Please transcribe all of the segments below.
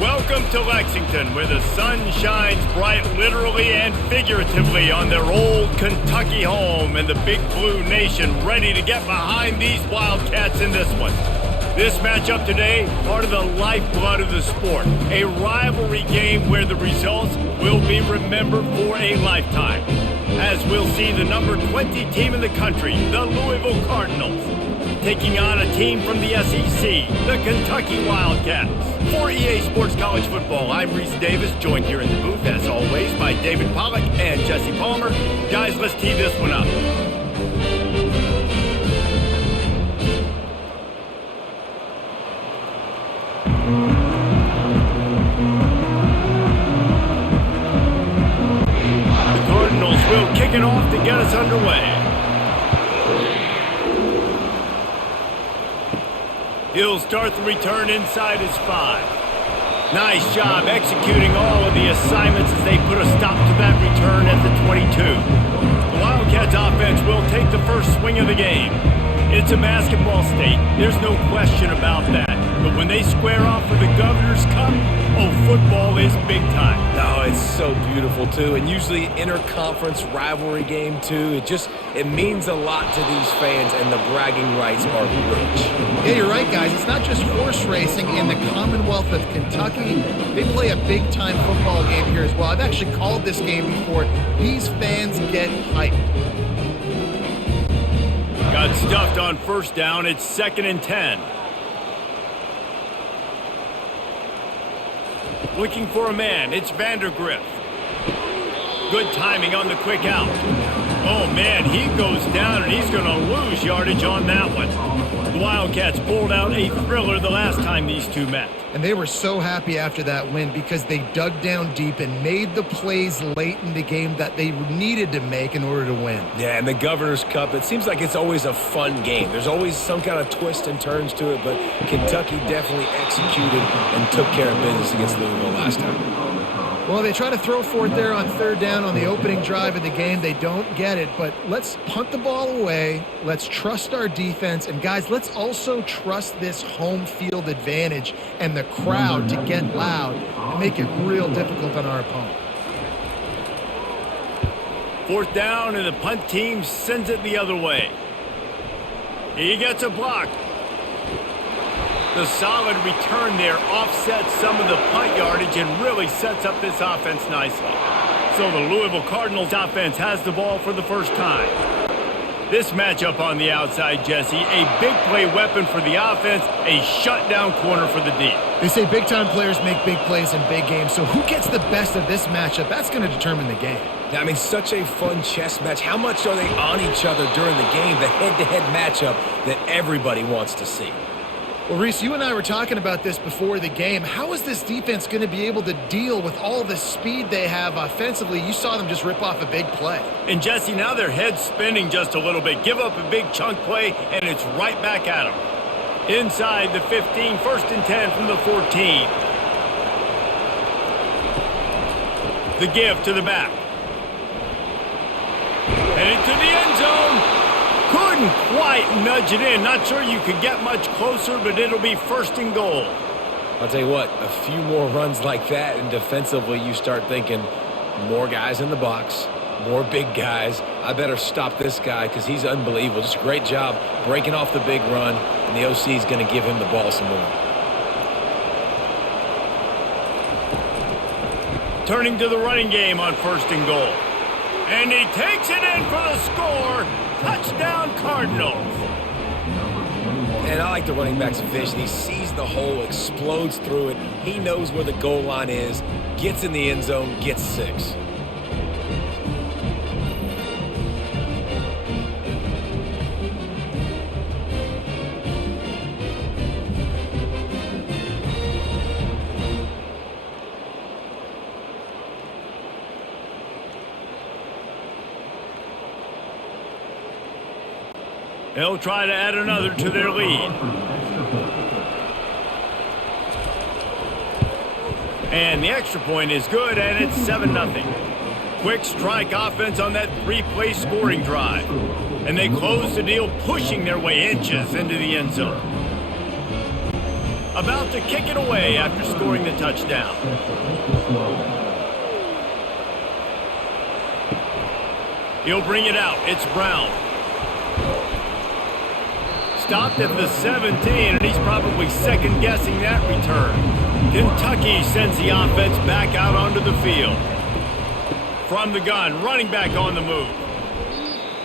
Welcome to Lexington, where the sun shines bright literally and figuratively on their old Kentucky home, and the Big Blue Nation ready to get behind these Wildcats in this one. This matchup today, part of the lifeblood of the sport, a rivalry game where the results will be remembered for a lifetime. As we'll see the number 20 team in the country, the Louisville Cardinals, taking on a team from the SEC, the Kentucky Wildcats. For EA Sports College Football, I'm Reese Davis, joined here in the booth, as always, by David Pollack and Jesse Palmer. Guys, let's tee this one up. The Cardinals will kick it off to get us underway. He'll start the return inside his 5. Nice job executing all of the assignments as they put a stop to that return at the 22. The Wildcats offense will take the first swing of the game. It's a basketball state. There's no question about that. But when they square off with the Governor's Cup, oh, football is big time. Oh, it's so beautiful, too. And usually interconference rivalry game, too. It means a lot to these fans, and the bragging rights are rich. Yeah, you're right, guys. It's not just horse racing in the Commonwealth of Kentucky. They play a big-time football game here as well. I've actually called this game before. These fans get hyped. Got stuffed on first down. It's 2nd and 10. Looking for a man. It's Vandergriff. Good timing on the quick out. Oh, man, he goes down, and he's going to lose yardage on that one. The Wildcats pulled out a thriller the last time these two met. And they were so happy after that win because they dug down deep and made the plays late in the game that they needed to make in order to win. Yeah, and the Governor's Cup, it seems like it's always a fun game. There's always some kind of twist and turns to it, but Kentucky definitely executed and took care of business against Louisville last time. Well, they try to throw for it there on third down on the opening drive of the game. They don't get it, but let's punt the ball away. Let's trust our defense. And, guys, let's also trust this home field advantage and the crowd to get loud and make it real difficult on our opponent. 4th down, and the punt team sends it the other way. He gets a block. The solid return there offsets some of the punt yardage and really sets up this offense nicely. So the Louisville Cardinals offense has the ball for the first time. This matchup on the outside, Jesse, a big play weapon for the offense, a shutdown corner for the D. They say big-time players make big plays in big games, so who gets the best of this matchup? That's going to determine the game. I mean, such a fun chess match. How much are they on each other during the game, the head-to-head matchup that everybody wants to see? Well, Reese, you and I were talking about this before the game. How is this defense going to be able to deal with all the speed they have offensively? You saw them just rip off a big play. And, Jesse, now their head's spinning just a little bit. Give up a big chunk play, and it's right back at them. Inside the 15, 1st and 10 from the 14. The give to the back. And into the end zone. Couldn't quite nudge it in. Not sure you could get much closer, but it'll be 1st and goal. I'll tell you what, a few more runs like that, and defensively you start thinking more guys in the box, more big guys. I better stop this guy because he's unbelievable. Just a great job breaking off the big run, and the OC is going to give him the ball some more. Turning to the running game on 1st and goal. And he takes it in for the score. Touchdown, Cardinals. And I like the running back's vision. He sees the hole, explodes through it. He knows where the goal line is, gets in the end zone, gets 6. They'll try to add another to their lead. And the extra point is good, and it's 7-0. Quick strike offense on that 3-play scoring drive. And they close the deal, pushing their way inches into the end zone. about to kick it away after scoring the touchdown. He'll bring it out. It's Brown. Stopped at the 17, and he's probably second-guessing that return. Kentucky sends the offense back out onto the field. From the gun, running back on the move.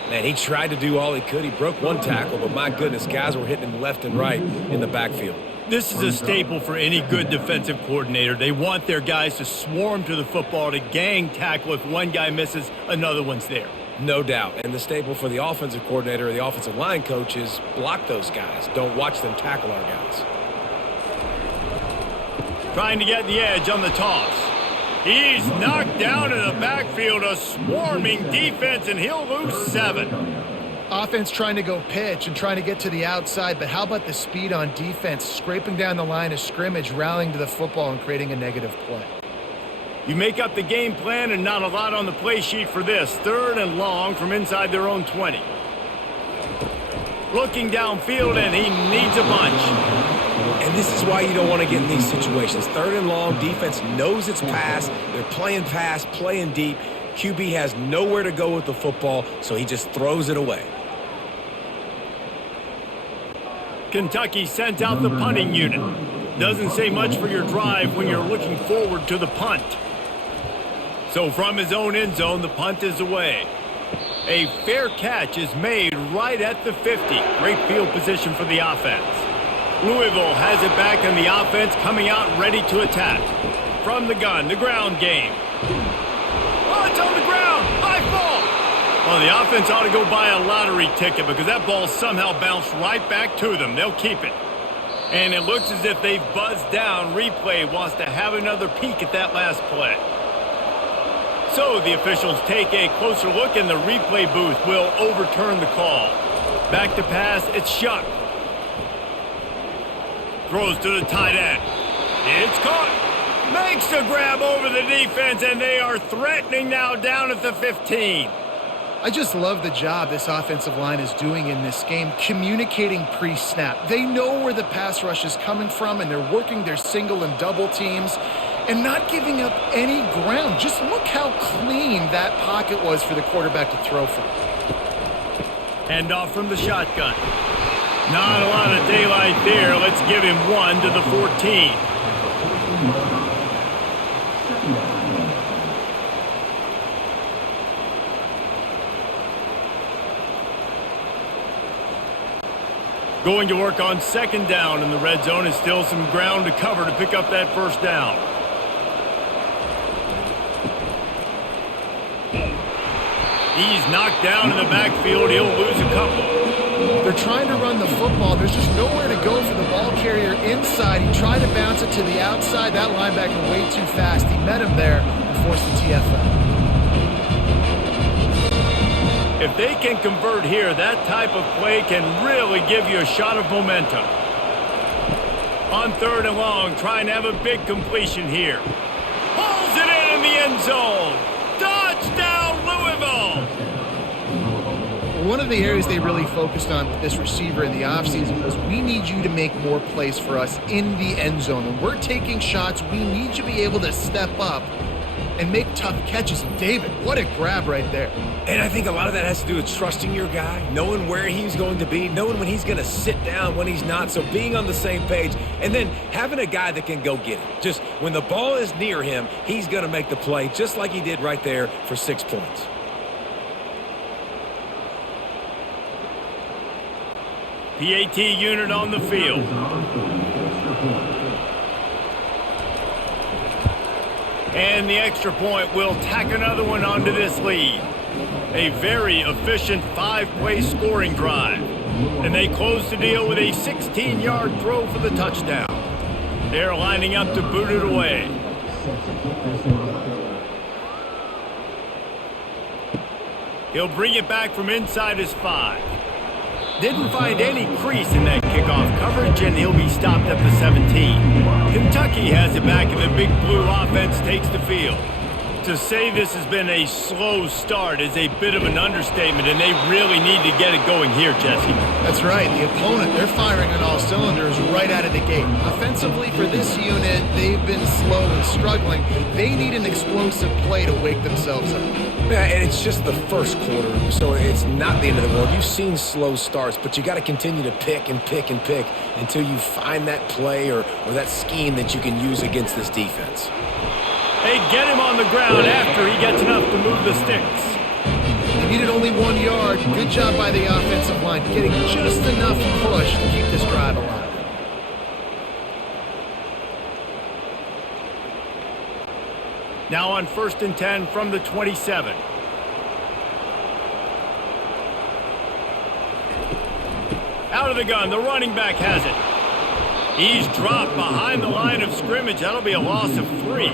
Man, he tried to do all he could. He broke one tackle, but my goodness, guys were hitting him left and right in the backfield. This is a staple for any good defensive coordinator. They want their guys to swarm to the football, to gang tackle. If one guy misses, another one's there. No doubt. And the staple for the offensive coordinator or the offensive line coach is block those guys. Don't watch them tackle our guys. Trying to get the edge on the toss. He's knocked down in the backfield, a swarming defense, and he'll lose 7. Offense trying to go pitch and trying to get to the outside, but how about the speed on defense, scraping down the line of scrimmage, rallying to the football, and creating a negative play. You make up the game plan, and not a lot on the play sheet for this. 3rd and long from inside their own 20. Looking downfield, and he needs a bunch. And this is why you don't want to get in these situations. 3rd and long, defense knows it's pass. They're playing pass, playing deep. QB has nowhere to go with the football, so he just throws it away. Kentucky sends out the punting unit. Doesn't say much for your drive when you're looking forward to the punt. So from his own end zone, the punt is away. A fair catch is made right at the 50. Great field position for the offense. Louisville has it back, and the offense coming out ready to attack. From the gun, the ground game. Oh, it's on the ground. High ball. Well, the offense ought to go buy a lottery ticket because that ball somehow bounced right back to them. They'll keep it. And it looks as if they've buzzed down. Replay wants to have another peek at that last play. So the officials take a closer look, and the replay booth will overturn the call. Back to pass, it's Shuck. Throws to the tight end. It's caught. Makes the grab over the defense, and they are threatening now down at the 15. I just love the job this offensive line is doing in this game, communicating pre-snap. They know where the pass rush is coming from, and they're working their single and double teams and not giving up any ground. Just look how clean that pocket was for the quarterback to throw from. Hand off from the shotgun. Not a lot of daylight there. Let's give him 1 to the 14. Going to work on 2nd down in the red zone, and still some ground to cover to pick up that 1st down. He's knocked down in the backfield. He'll lose a couple. They're trying to run the football. There's just nowhere to go for the ball carrier inside. He tried to bounce it to the outside. That linebacker way too fast. He met him there and forced the TFL. If they can convert here, that type of play can really give you a shot of momentum. On 3rd and long, trying to have a big completion here. Pulls it in the end zone. Touchdown, Louisville! One of the areas they really focused on with this receiver in the offseason was we need you to make more plays for us in the end zone. When we're taking shots, we need you to be able to step up and make tough catches. And David, what a grab right there. And I think a lot of that has to do with trusting your guy, knowing where he's going to be, knowing when he's going to sit down, when he's not. So being on the same page, and then having a guy that can go get it. Just when the ball is near him, he's going to make the play, just like he did right there for 6 points. PAT unit on the field. And the extra point will tack another one onto this lead. A very efficient 5-play scoring drive. And they close the deal with a 16-yard throw for the touchdown. They're lining up to boot it away. He'll bring it back from inside his 5. Didn't find any crease in that kickoff coverage, and he'll be stopped at the 17. Kentucky has it back, and the Big Blue offense takes the field. To say this has been a slow start is a bit of an understatement, and they really need to get it going here, Jesse. That's right. The opponent, they're firing on all cylinders right out of the gate. Offensively, for this unit, they've been slow and struggling. They need an explosive play to wake themselves up. Yeah, and it's just the first quarter, so it's not the end of the world. You've seen slow starts, but you got to continue to pick and pick and pick until you find that play or that scheme that you can use against this defense. They get him on the ground after he gets enough to move the sticks. They needed only 1 yard. Good job by the offensive line, getting just enough push to keep this drive alive. Now on 1st and 10 from the 27. Out of the gun, the running back has it. He's dropped behind the line of scrimmage. That'll be a loss of 3.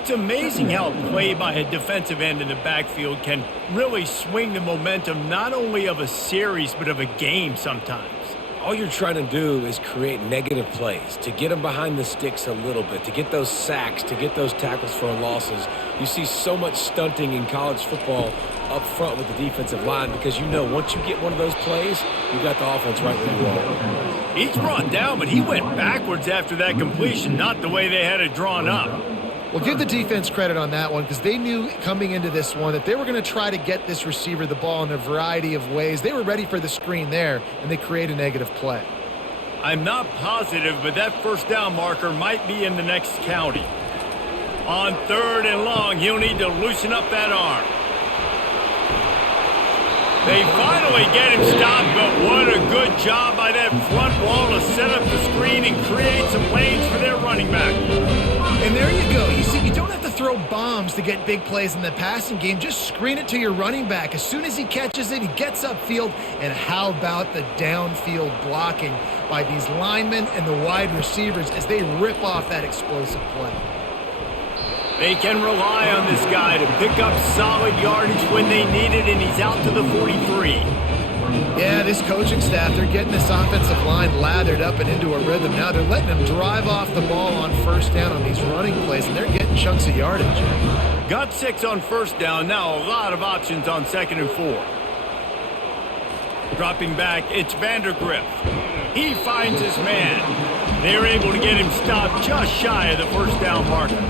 It's amazing how a play by a defensive end in the backfield can really swing the momentum not only of a series but of a game sometimes. All you're trying to do is create negative plays, to get them behind the sticks a little bit, to get those sacks, to get those tackles for losses. You see so much stunting in college football up front with the defensive line because you know once you get one of those plays, you got the offense right where you are. He's brought down, but he went backwards after that completion, not the way they had it drawn up. Well, give the defense credit on that one because they knew coming into this one that they were going to try to get this receiver the ball in a variety of ways. They were ready for the screen there, and they create a negative play. I'm not positive, but that first down marker might be in the next county. On 3rd and long, he'll need to loosen up that arm. They finally get him stopped, but what a good job by that front wall to set up the screen and create some lanes for their running back. And there you go. You see, you don't have to throw bombs to get big plays in the passing game. Just screen it to your running back. As soon as he catches it, he gets upfield. And how about the downfield blocking by these linemen and the wide receivers as they rip off that explosive play? They can rely on this guy to pick up solid yardage when they need it, and he's out to the 43. Yeah, this coaching staff, they're getting this offensive line lathered up and into a rhythm. Now they're letting them drive off the ball on 1st down on these running plays, and they're getting chunks of yardage. Got 6 on 1st down. Now a lot of options on 2nd and 4. Dropping back, it's Vandergriff. He finds his man. They're able to get him stopped just shy of the 1st down marker.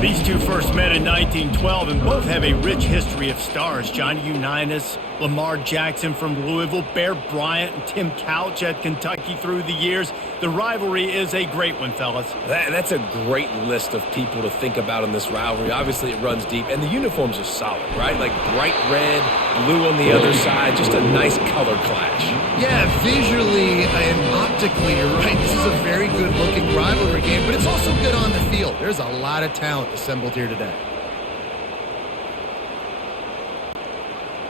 These two first met in 1912 and both have a rich history of stars. Johnny Unitas, Lamar Jackson from Louisville, Bear Bryant, and Tim Couch at Kentucky through the years. The rivalry is a great one, fellas. That's a great list of people to think about in this rivalry. Obviously, it runs deep, and the uniforms are solid, right? Like bright red, blue on the other side, just a nice color clash. Yeah, visually and optically, you're right. This is a very good-looking rivalry game, but it's also good on the field. There's a lot of talent assembled here today.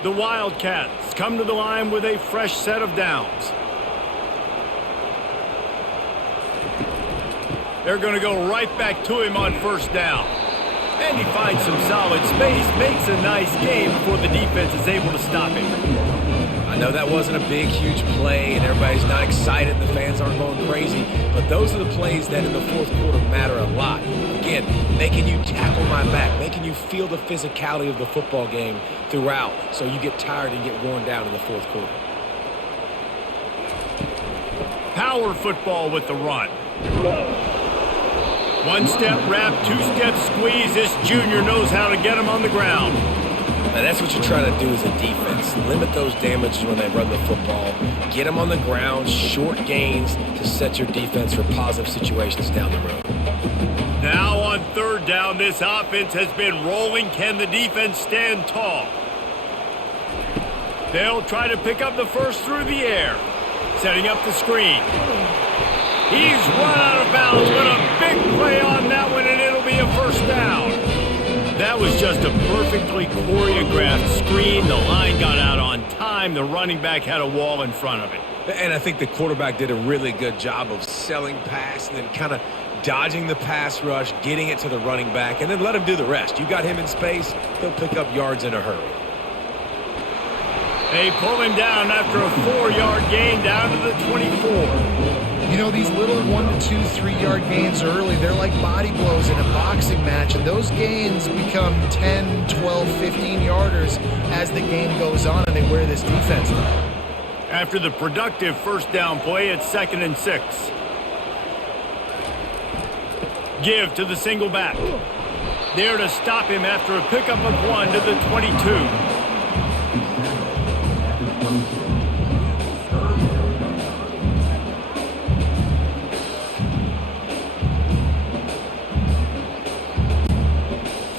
The Wildcats come to the line with a fresh set of downs. They're going to go right back to him on 1st down. And he finds some solid space, makes a nice game before the defense is able to stop him. I know that wasn't a big, huge play, and everybody's not excited, the fans aren't going crazy, but those are the plays that in the 4th quarter matter a lot. Again, making you tackle my back, making you feel the physicality of the football game throughout, so you get tired and get worn down in the 4th quarter. Power football with the run. 1-step wrap, 2-step squeeze. This junior knows how to get him on the ground. And that's what you're trying to do as a defense. Limit those damages when they run the football. Get them on the ground, short gains to set your defense for positive situations down the road. Now on 3rd down, this offense has been rolling. Can the defense stand tall? They'll try to pick up the first through the air. Setting up the screen. He's run out of bounds, but a big play on that one, and it'll be a 1st down. That was just a perfectly choreographed screen. The line got out on time. The running back had a wall in front of it. And I think the quarterback did a really good job of selling pass and then kind of dodging the pass rush, getting it to the running back, and then let him do the rest. You got him in space, he'll pick up yards in a hurry. They pull him down after a 4-yard gain down to the 24. You know, these little 1 to 2, 3-yard gains early, they're like body blows in a boxing match, and those gains become 10, 12, 15-yarders as the game goes on and they wear this defense down. After the productive first down play, it's 2nd and 6. Give to the single back. There to stop him after a pickup of 1 to the 22.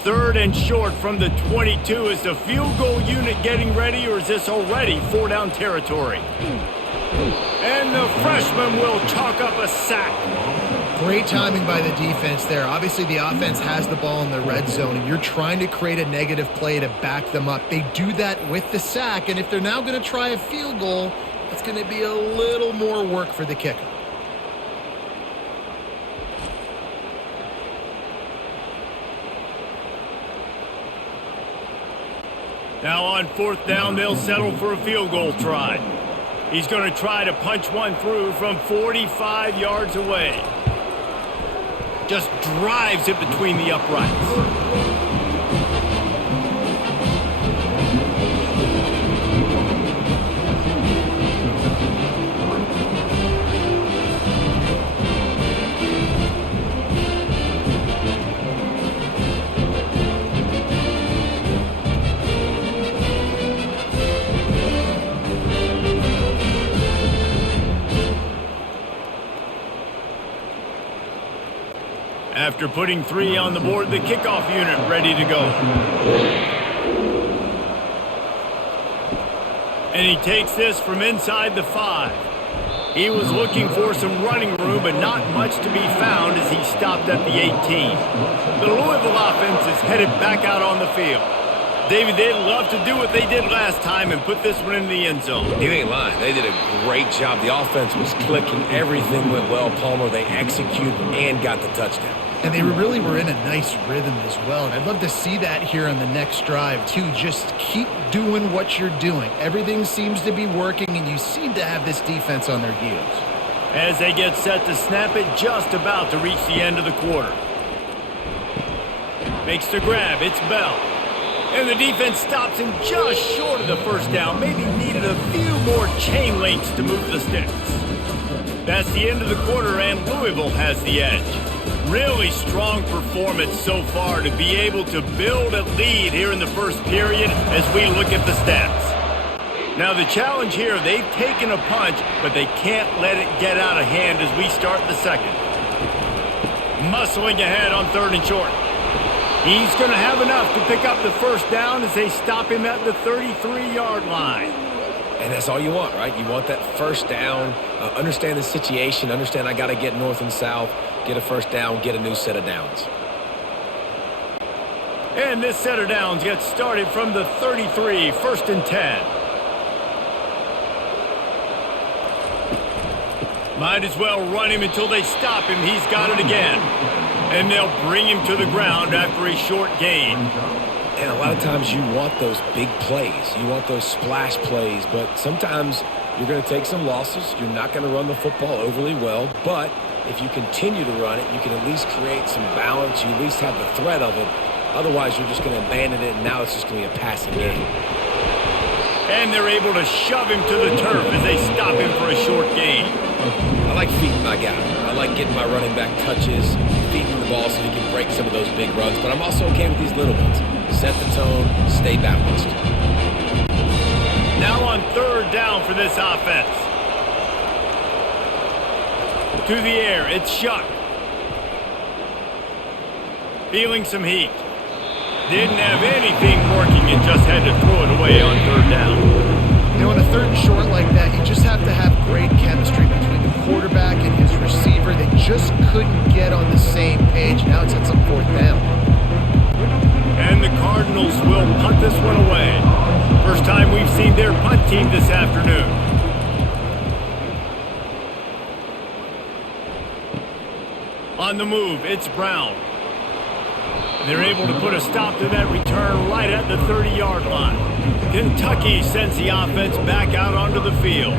Third and short from the 22. Is the field goal unit getting ready, or is this already 4-down territory? And the freshman will chalk up a sack. Great timing by the defense there. Obviously, the offense has the ball in the red zone, and you're trying to create a negative play to back them up. They do that with the sack, and if they're now going to try a field goal, it's going to be a little more work for the kicker. Now on 4th down, they'll settle for a field goal try. He's going to try to punch one through from 45 yards away. Just drives it between the uprights. After putting 3 on the board, the kickoff unit ready to go. And he takes this from inside the 5. He was looking for some running room, but not much to be found as he stopped at the 18. The Louisville offense is headed back out on the field. David, they'd love to do what they did last time and put this one in the end zone. You ain't lying. They did a great job. The offense was clicking. Everything went well. Palmer, they executed and got the touchdown. And they really were in a nice rhythm as well. And I'd love to see that here on the next drive, too. Just keep doing what you're doing. Everything seems to be working, and you seem to have this defense on their heels. As they get set to snap it, just about to reach the end of the quarter. Makes the grab. It's Bell. And the defense stops him just short of the first down. Maybe needed a few more chain links to move the sticks. That's the end of the quarter, and Louisville has the edge. Really strong performance so far to be able to build a lead here in the first period as we look at the stats. Now the challenge here, they've taken a punch, but they can't let it get out of hand as we start the second. Muscling ahead on 3rd and short. He's going to have enough to pick up the first down as they stop him at the 33-yard line. And that's all you want, right? You want that first down, understand the situation, understand I got to get north and south, get a first down, get a new set of downs. And this set of downs gets started from the 33, 1st and 10. Might as well run him until they stop him. He's got it again. And they'll bring him to the ground after a short gain. And a lot of times you want those big plays. You want those splash plays. But sometimes you're going to take some losses. You're not going to run the football overly well. But if you continue to run it, you can at least create some balance. You at least have the threat of it. Otherwise, you're just going to abandon it, and now it's just going to be a passing game. And they're able to shove him to the turf as they stop him for a short gain. I like feeding my guy. I like getting my running back touches, feeding the ball so he can break some of those big runs. But I'm also okay with these little ones. Set the tone, stay balanced. Now on 3rd down for this offense. To the air, it's Shuck. Feeling some heat. Didn't have anything working and just had to throw it away on 3rd down. You know, on a 3rd and short like that, you just have to have great chemistry between the quarterback and his receiver. They just couldn't get on the same page. Now it's at some 4th down. And the Cardinals will punt this one away. First time we've seen their punt team this afternoon. On the move, it's Brown. They're able to put a stop to that return right at the 30-yard line. Kentucky sends the offense back out onto the field.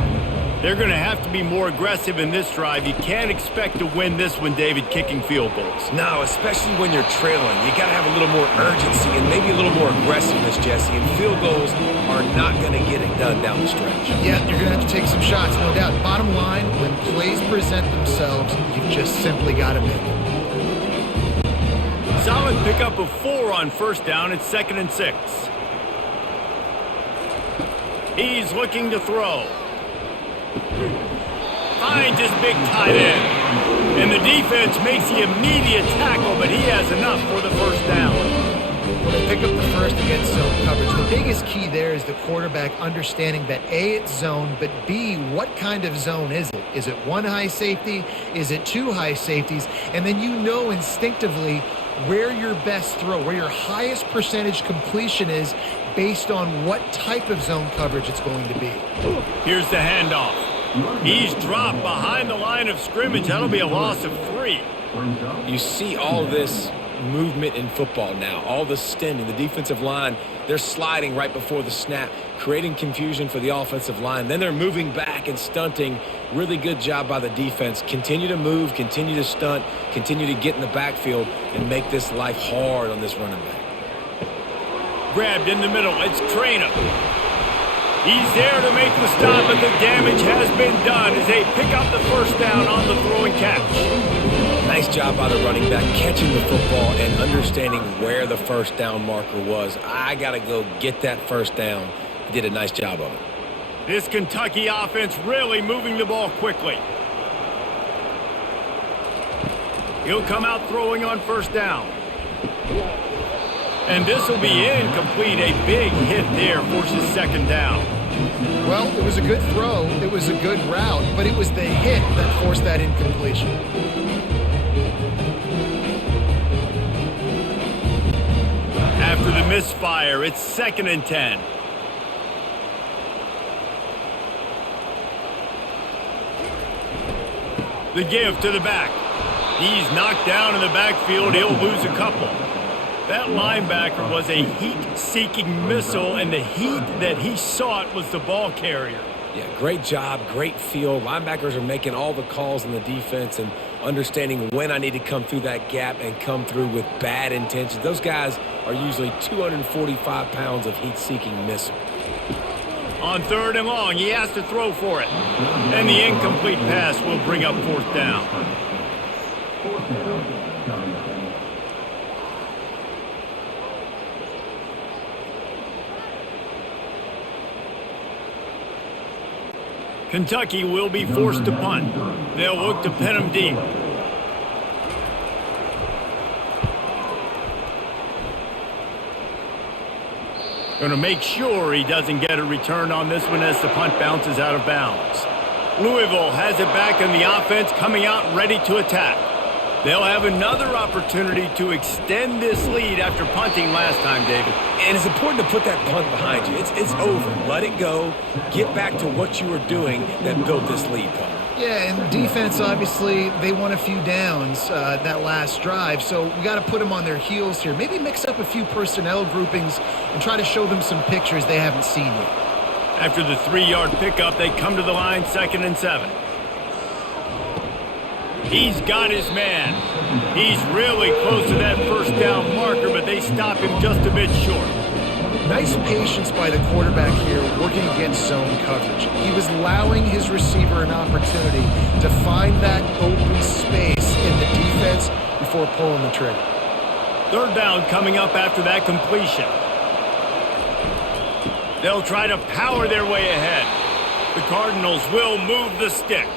They're going to have to be more aggressive in this drive. You can't expect to win this one, David, kicking field goals. No, especially when you're trailing. You got to have a little more urgency and maybe a little more aggressiveness, Jesse. And field goals are not going to get it done down the stretch. Yeah, you're going to have to take some shots, no doubt. Bottom line, when plays present themselves, you just simply got to make them. Solid pickup of 4 on first down. It's 2nd and 6. He's looking to throw. Finds his big tight end. And the defense makes the immediate tackle, but he has enough for the first down. Well, they pick up the first against zone coverage. The biggest key there is the quarterback understanding that A, it's zone, but B, what kind of zone is it? Is it one high safety? Is it 2 high safeties? And then you know instinctively where your best throw, where your highest percentage completion is based on what type of zone coverage it's going to be. Here's the handoff. He's dropped behind the line of scrimmage. That'll be a loss of 3. You see all this movement in football now, all the stemming, the defensive line, they're sliding right before the snap, creating confusion for the offensive line. Then they're moving back and stunting. Really good job by the defense. Continue to move, continue to stunt, continue to get in the backfield and make this life hard on this running back. Grabbed in the middle. It's Trainer. He's there to make the stop, but the damage has been done as they pick up the first down on the throwing catch. Nice job by the running back catching the football and understanding where the first down marker was. I got to go get that first down. He did a nice job of it. This Kentucky offense really moving the ball quickly. He'll come out throwing on first down. And this will be incomplete. A big hit there forces 2nd down. Well, it was a good throw. It was a good route, but it was the hit that forced that incompletion. After the misfire, it's 2nd and 10. The give to the back. He's knocked down in the backfield. He'll lose a couple. That linebacker was a heat-seeking missile, and the heat that he sought was the ball carrier. Yeah, great job, great feel. Linebackers are making all the calls in the defense and understanding when I need to come through that gap and come through with bad intentions. Those guys are usually 245 pounds of heat-seeking missile. On 3rd and long, he has to throw for it. And the incomplete pass will bring up 4th down. Kentucky will be forced to punt. They'll look to pin him deep. Going to make sure he doesn't get a return on this one as the punt bounces out of bounds. Louisville has it back in the offense, coming out ready to attack. They'll have another opportunity to extend this lead after punting last time, David. And it's important to put that punt behind you. It's over. Let it go. Get back to what you were doing that built this lead, punter. Yeah, and defense, obviously, they won a few downs that last drive, so we got to put them on their heels here. Maybe mix up a few personnel groupings and try to show them some pictures they haven't seen yet. After the 3-yard pickup, they come to the line, 2nd and 7. He's got his man. He's really close to that first down marker, but they stop him just a bit short. Nice patience by the quarterback here working against zone coverage. He was allowing his receiver an opportunity to find that open space in the defense before pulling the trigger. 3rd down coming up after that completion. They'll try to power their way ahead. The Cardinals will move the sticks.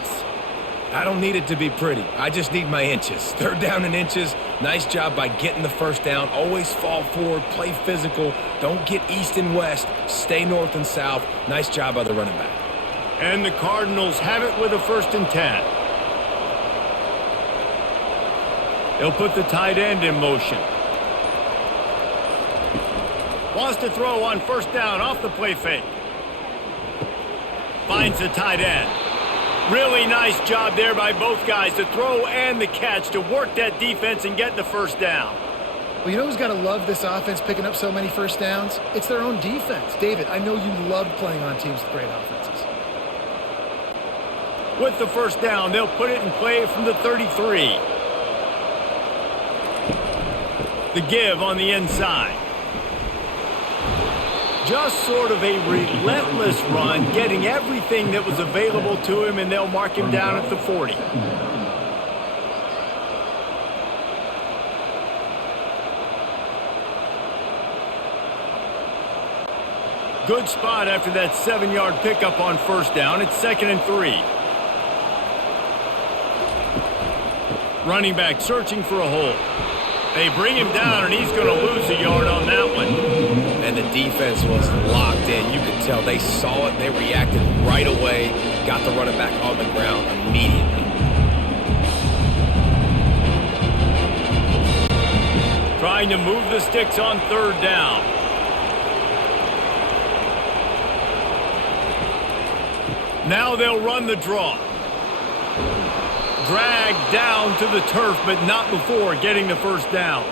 I don't need it to be pretty. I just need my inches. 3rd down in inches. Nice job by getting the first down. Always fall forward. Play physical. Don't get east and west. Stay north and south. Nice job by the running back. And the Cardinals have it with a 1st and 10. They'll put the tight end in motion. Wants to throw on 1st down off the play fake. Finds the tight end. Really nice job there by both guys, the throw and the catch, to work that defense and get the first down. Well, you know who's got to love this offense picking up so many first downs? It's their own defense. David, I know you love playing on teams with great offenses. With the first down, they'll put it in play from the 33. The give on the inside. Just sort of a relentless run, getting everything that was available to him, and they'll mark him down at the 40. Good spot after that 7-yard pickup on first down. It's 2nd and 3. Running back searching for a hole. They bring him down, and he's going to lose a yard on that one. And the defense was locked in. You could tell they saw it. They reacted right away. Got the running back on the ground immediately. Trying to move the sticks on third down. Now they'll run the draw. Dragged down to the turf, but not before getting the first down.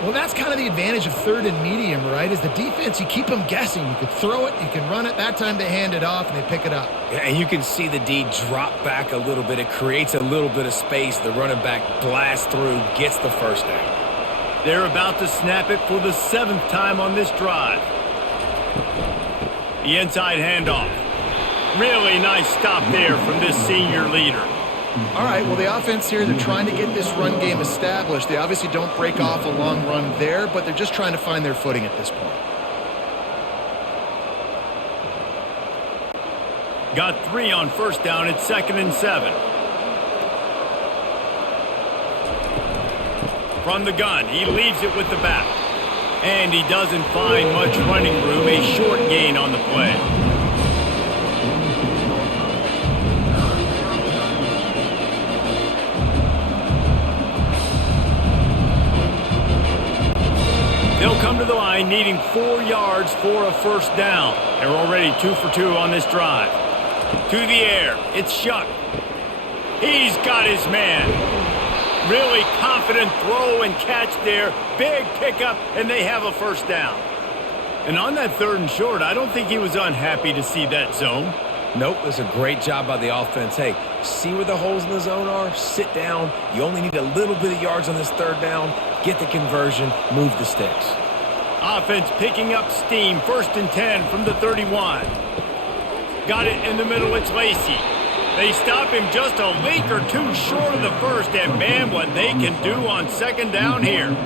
Well, that's kind of the advantage of third and medium, right? Is the defense, you keep them guessing. You could throw it, you can run it. That time they hand it off and they pick it up. Yeah, and you can see the D drop back a little bit. It creates a little bit of space. The running back blasts through, gets the first down. They're about to snap it for the 7th time on this drive. The inside handoff. Really nice stop there from this senior leader. All right, well, the offense here, they're trying to get this run game established. They obviously don't break off a long run there, but they're just trying to find their footing at this point. Got 3 on first down. It's 2nd and 7. From the gun, he leaves it with the back. And he doesn't find much running room. A short gain on the play. They'll come to the line needing 4 yards for a first down. They're already 2 for 2 on this drive. To the air. It's Shuck. He's got his man. Really confident throw and catch there. Big pickup, and they have a first down. And on that 3rd and short, I don't think he was unhappy to see that zone. Nope, it's a great job by the offense. Hey, see where the holes in the zone are? Sit down. You only need a little bit of yards on this 3rd down. Get the conversion. Move the sticks. Offense picking up steam. 1st and 10 from the 31. Got it in the middle. It's Lacey. They stop him just a leak or 2 short of the first. And, man, what they can do on 2nd down here.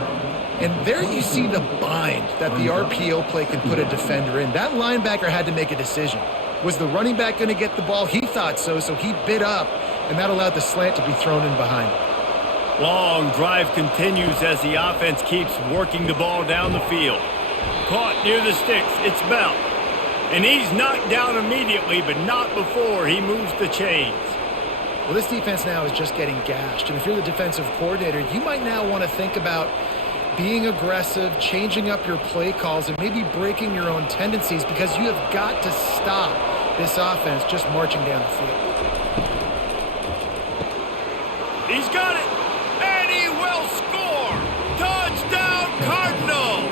And there you see the bind that the RPO play can put a defender in. That linebacker had to make a decision. Was the running back going to get the ball? He thought so, so he bit up, and that allowed the slant to be thrown in behind him. Long drive continues as the offense keeps working the ball down the field. Caught near the sticks. It's Bell. And he's knocked down immediately, but not before he moves the chains. Well, this defense now is just getting gashed. And if you're the defensive coordinator, you might now want to think about being aggressive, changing up your play calls, and maybe breaking your own tendencies, because you have got to stop this offense just marching down the field. He's got it, and he will score! Touchdown, Cardinals!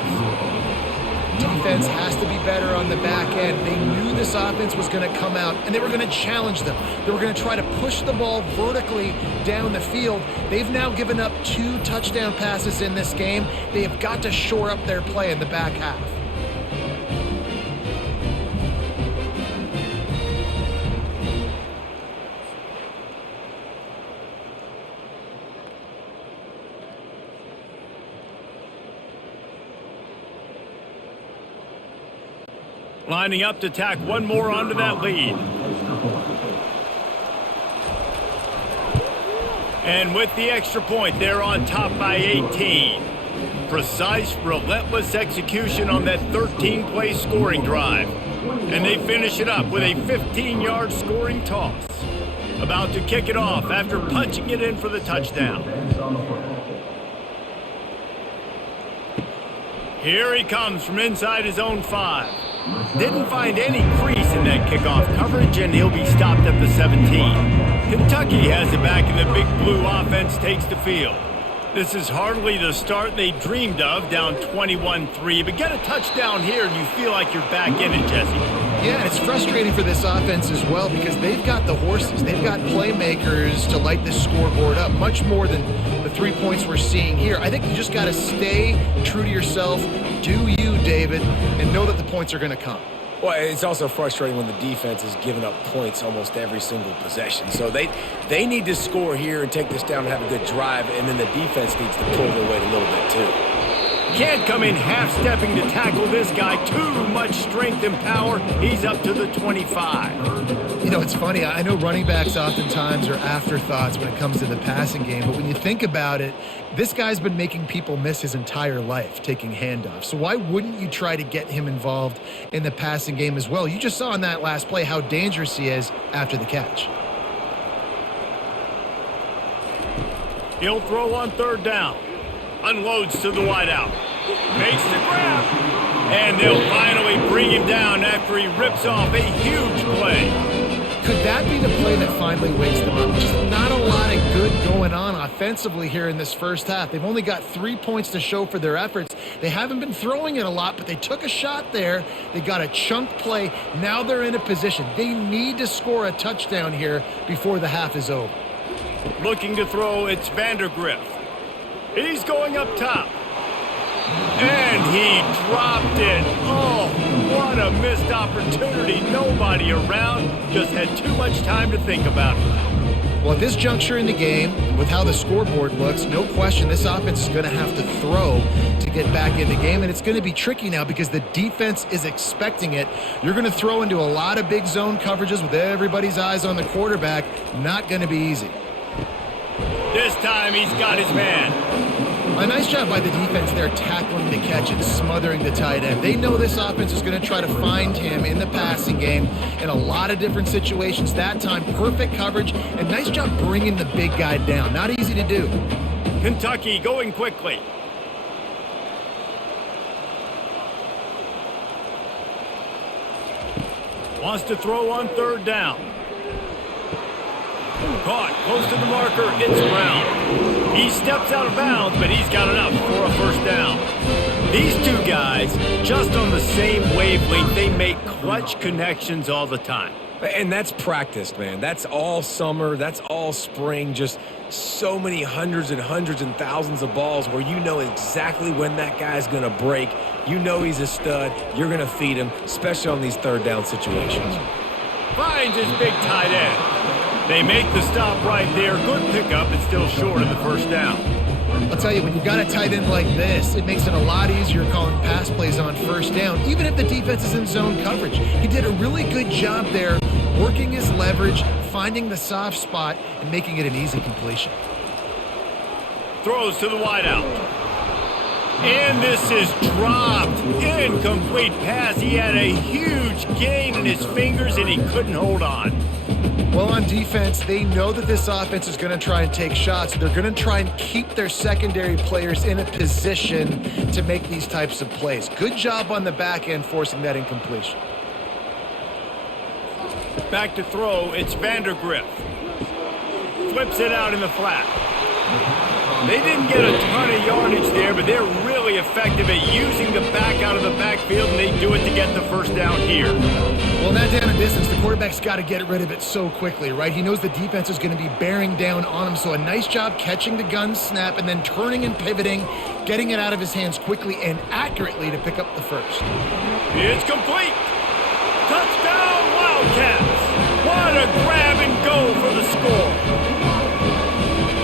Defense has to be better on the back end. They knew this offense was going to come out, and they were going to challenge them. They were going to try to push the ball vertically down the field. They've now given up 2 touchdown passes in this game. They have got to shore up their play in the back half. Lining up to tack one more onto that lead. And with the extra point, they're on top by 18. Precise, relentless execution on that 13-play scoring drive. And they finish it up with a 15-yard scoring toss. About to kick it off after punching it in for the touchdown. Here he comes from inside his own 5. Didn't find any crease in that kickoff coverage, and he'll be stopped at the 17. Kentucky has it back, and the Big Blue offense takes the field. This is hardly the start they dreamed of, down 21-3, but get a touchdown here and you feel like you're back in it, Jesse. Yeah, and it's frustrating for this offense as well because they've got the horses. They've got playmakers to light this scoreboard up, much more than the 3 points we're seeing here. I think you just got to stay true to yourself, do you, David, and know that the points are going to come. Well, it's also frustrating when the defense is giving up points almost every single possession. So they need to score here and take this down and have a good drive, and then the defense needs to pull their weight a little bit too. Can't come in half-stepping to tackle this guy. Too much strength and power. He's up to the 25. You know, it's funny. I know running backs oftentimes are afterthoughts when it comes to the passing game, but when you think about it, this guy's been making people miss his entire life taking handoffs. So why wouldn't you try to get him involved in the passing game as well? You just saw in that last play how dangerous he is after the catch. He'll throw on third down. Unloads to the wideout. Makes the grab. And they'll finally bring him down after he rips off a huge play. Could that be the play that finally wakes them up? Just not a lot of good going on offensively here in this first half. They've only got 3 points to show for their efforts. They haven't been throwing it a lot, but they took a shot there. They got a chunk play. Now they're in a position. They need to score a touchdown here before the half is over. Looking to throw, it's Vandergriff. He's going up top. And he dropped it. Oh, what a missed opportunity. Nobody around. Just had too much time to think about it. Well, at this juncture in the game, with how the scoreboard looks, no question this offense is going to have to throw to get back in the game, and it's going to be tricky now because the defense is expecting it. You're going to throw into a lot of big zone coverages with everybody's eyes on the quarterback. Not going to be easy. This time he's got his man. A nice job by the defense there tackling the catch and smothering the tight end. They know this offense is going to try to find him in the passing game in a lot of different situations. That time, perfect coverage, and nice job bringing the big guy down. Not easy to do. Kentucky going quickly. Wants to throw on third down. Caught close to the marker. It's Brown. He steps out of bounds, but he's got enough for a first down. These two guys, just on the same wavelength, they make clutch connections all the time. And that's practice, man. That's all summer. That's all spring. Just so many hundreds and thousands of balls where you know exactly when that guy's going to break. You know he's a stud. You're going to feed him, especially on these third down situations. Finds his big tight end. They make the stop right there. Good pickup, but still short of the first down. I'll tell you, when you've got a tight end like this, it makes it a lot easier calling pass plays on first down, even if the defense is in zone coverage. He did a really good job there, working his leverage, finding the soft spot, and making it an easy completion. Throws to the wideout. And this is dropped. Incomplete pass. He had a huge gain in his fingers, and he couldn't hold on. Well, on defense, they know that this offense is going to try and take shots. They're going to try and keep their secondary players in a position to make these types of plays. Good job on the back end forcing that incompletion. Back to throw, it's Vandergriff. Flips it out in the flat. They didn't get a ton of yardage there, but they're really effective at using the back out of the backfield, and they do it to get the first down here. Well, that down and distance, the quarterback's got to get rid of it so quickly, right? He knows the defense is going to be bearing down on him, so a nice job catching the gun snap and then turning and pivoting, getting it out of his hands quickly and accurately to pick up the first. It's complete. Touchdown, Wildcats. What a grab and go for the score.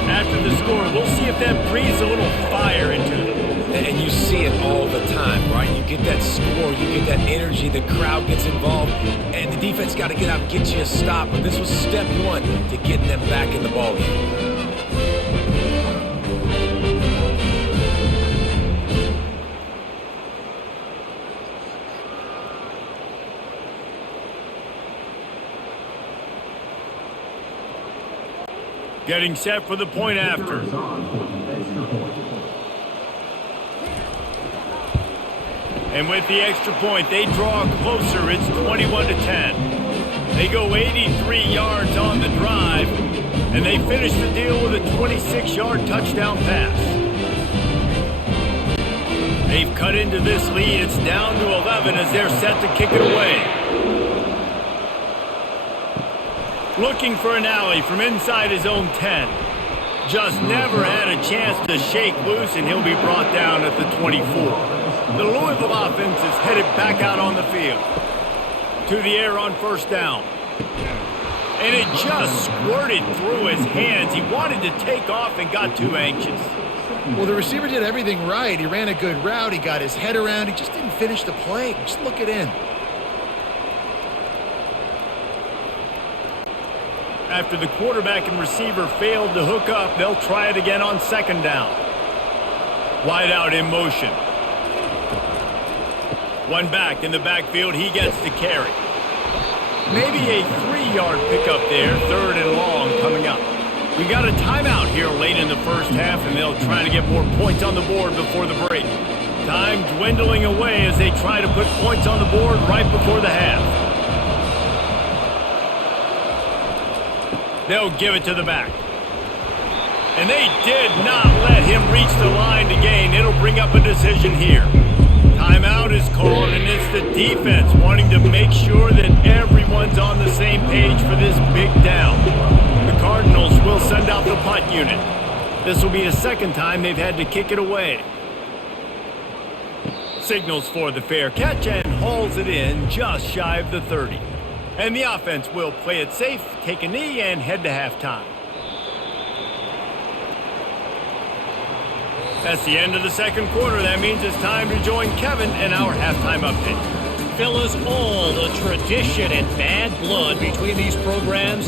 After the score, we'll see if that breathes a little fire into them. And you see it all the time, right? You get that score, you get that energy, the crowd gets involved, and the defense got to get out and get you a stop. But this was step one to getting them back in the ballgame. Getting set for the point after. And with the extra point, they draw closer. It's 21-10. They go 83 yards on the drive, and they finish the deal with a 26-yard touchdown pass. They've cut into this lead. It's down to 11 as they're set to kick it away. Looking for an alley from inside his own 10. Just never had a chance to shake loose, and he'll be brought down at the 24. The Louisville offense is headed back out on the field. To the air on first down. And it just squirted through his hands. He wanted to take off and got too anxious. Well, the receiver did everything right. He ran a good route. He got his head around. He just didn't finish the play. Just look it in. After the quarterback and receiver failed to hook up, they'll try it again on second down. Wide out in motion. One back in the backfield. He gets the carry. Maybe a 3-yard pickup there. Third and long coming up. We got a timeout here late in the first half, and they'll try to get more points on the board before the break. Time dwindling away as they try to put points on the board right before the half. They'll give it to the back. And they did not let him reach the line to gain. It'll bring up a decision here. Timeout is called, and it's the defense wanting to make sure that everyone's on the same page for this big down. The Cardinals will send out the punt unit. This will be the second time they've had to kick it away. Signals for the fair catch and hauls it in just shy of the 30. And the offense will play it safe, take a knee, and head to halftime. That's the end of the second quarter. That means it's time to join Kevin in our halftime update. Fellas, all the tradition and bad blood between these programs,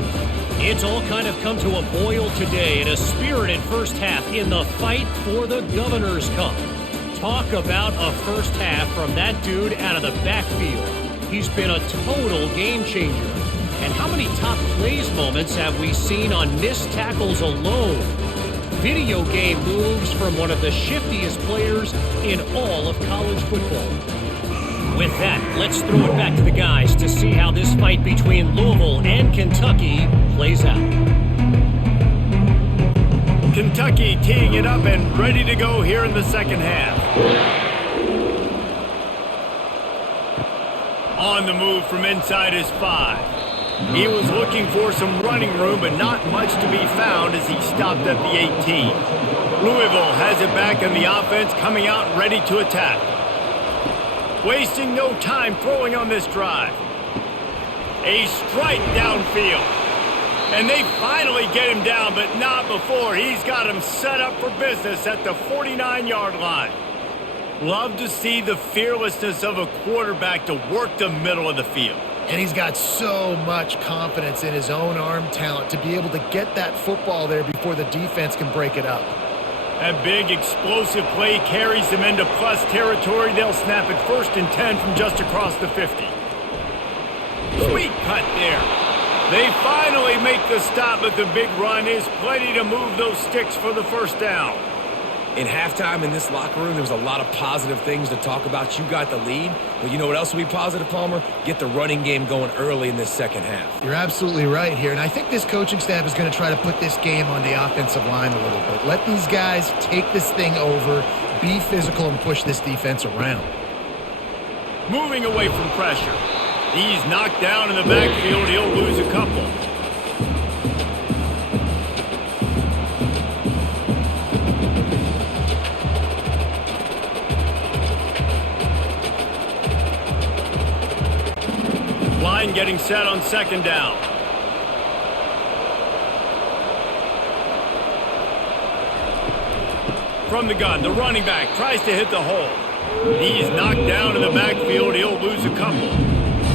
it's all kind of come to a boil today in a spirited first half in the fight for the Governor's Cup. Talk about a first half from that dude out of the backfield. He's been a total game changer. And how many top plays moments have we seen on missed tackles alone? Video game moves from one of the shiftiest players in all of college football. With that, let's throw it back to the guys to see how this fight between Louisville and Kentucky plays out. Kentucky teeing it up and ready to go here in the second half. On the move from inside his 5. He was looking for some running room, but not much to be found as he stopped at the 18. Louisville has it back, and the offense coming out ready to attack. Wasting no time throwing on this drive. A strike downfield. And they finally get him down, but not before. He's got him set up for business at the 49-yard line. Love to see the fearlessness of a quarterback to work the middle of the field. And he's got so much confidence in his own arm talent to be able to get that football there before the defense can break it up. That big explosive play carries them into plus territory. They'll snap it 1st and 10 from just across the 50. Sweet cut there. They finally make the stop, but the big run is plenty to move those sticks for the first down. In halftime in this locker room, there was a lot of positive things to talk about. You got the lead, but you know what else will be positive, Palmer? Get the running game going early in this second half. You're absolutely right here, and I think this coaching staff is going to try to put this game on the offensive line a little bit. Let these guys take this thing over, be physical, and push this defense around. Moving away from pressure. He's knocked down in the backfield. He'll lose a couple. Line getting set on second down. From the gun, the running back tries to hit the hole. He's knocked down in the backfield. He'll lose a couple.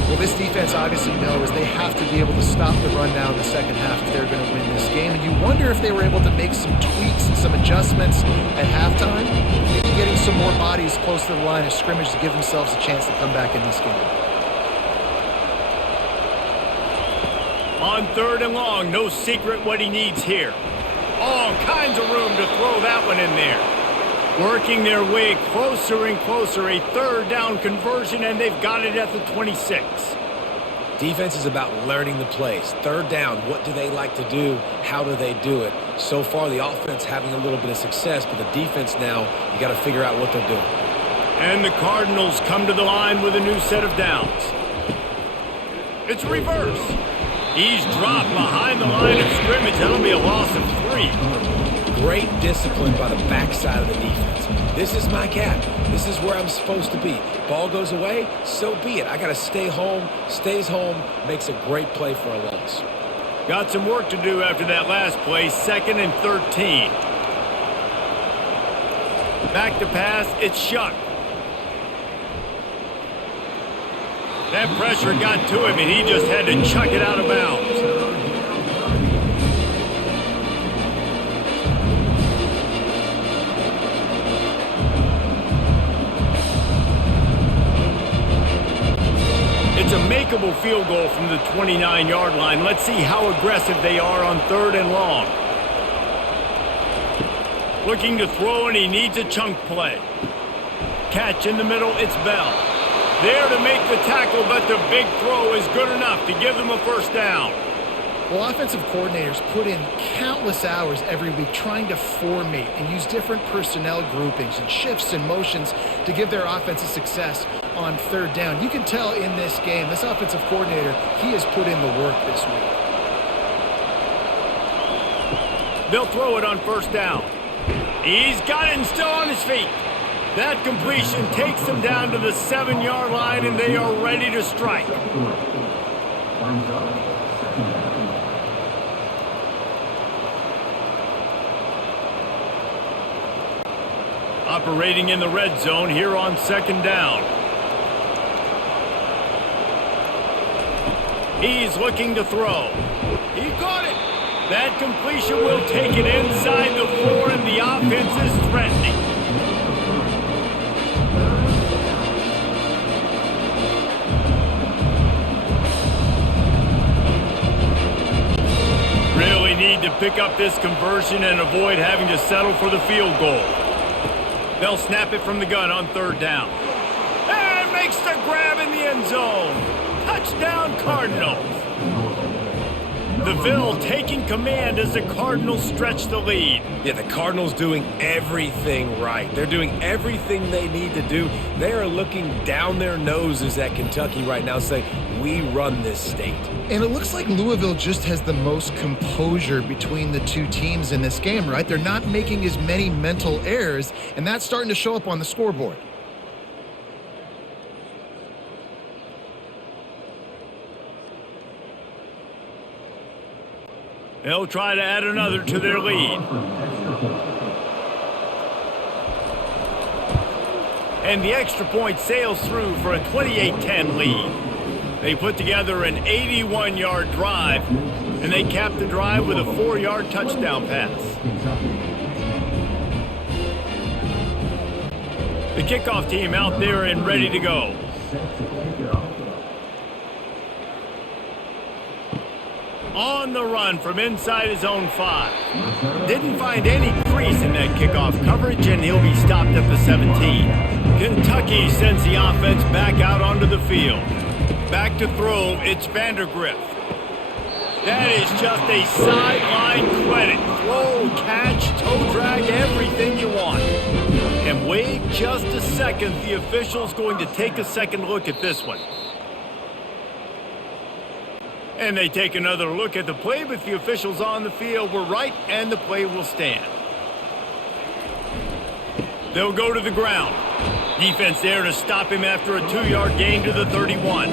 Well, this defense obviously knows they have to be able to stop the run now in the second half if they're going to win this game. And you wonder if they were able to make some tweaks and some adjustments at halftime, maybe getting some more bodies close to the line of scrimmage to give themselves a chance to come back in this game. On 3rd and long, no secret what he needs here. All kinds of room to throw that one in there. Working their way closer and closer, a 3rd down conversion, and they've got it at the 26. Defense is about learning the plays. 3rd down, what do they like to do? How do they do it? So far, the offense having a little bit of success, but the defense now, you got to figure out what they're doing. And the Cardinals come to the line with a new set of downs. It's reverse. He's dropped behind the line of scrimmage. That'll be a loss of 3. Great discipline by the backside of the defense. This is my gap. This is where I'm supposed to be. Ball goes away, so be it. I got to stay home. Stays home, makes a great play for a loss. Got some work to do after that last play, 2nd and 13. Back to pass, it's Shuck. That pressure got to him, and he just had to chuck it out of bounds. It's a makeable field goal from the 29-yard line. Let's see how aggressive they are on 3rd and long. Looking to throw, and he needs a chunk play. Catch in the middle, it's Bell. There to make the tackle, but the big throw is good enough to give them a first down. Well, offensive coordinators put in countless hours every week trying to formate and use different personnel groupings and shifts and motions to give their offensive success on 3rd down. You can tell in this game, this offensive coordinator, he has put in the work this week. They'll throw it on 1st down. He's got it and still on his feet. That completion takes them down to the 7-yard line, and they are ready to strike. Operating in the red zone here on 2nd down. He's looking to throw. He got it. That completion will take it inside the 4, and the offense is threatening. Really need to pick up this conversion and avoid having to settle for the field goal. They'll snap it from the gun on 3rd down. And makes the grab in the end zone. Touchdown, Cardinals. The Ville taking command as the Cardinals stretch the lead. Yeah, the Cardinals doing everything right. They're doing everything they need to do. They are looking down their noses at Kentucky right now saying, we run this state. And it looks like Louisville just has the most composure between the two teams in this game, right? They're not making as many mental errors, and that's starting to show up on the scoreboard. They'll try to add another to their lead. And the extra point sails through for a 28-10 lead. They put together an 81-yard drive, and they cap the drive with a 4-yard touchdown pass. The kickoff team out there and ready to go. On the run from inside his own 5. Didn't find any crease in that kickoff coverage, and he'll be stopped at the 17. Kentucky sends the offense back out onto the field. Back to throw, it's Vandergrift. That is just a sideline credit. Throw, catch, toe drag, everything you want. And wait just a second, the official's going to take a second look at this one. And they take another look at the play, but the officials on the field were right, and the play will stand. They'll go to the ground. Defense there to stop him after a 2-yard gain to the 31.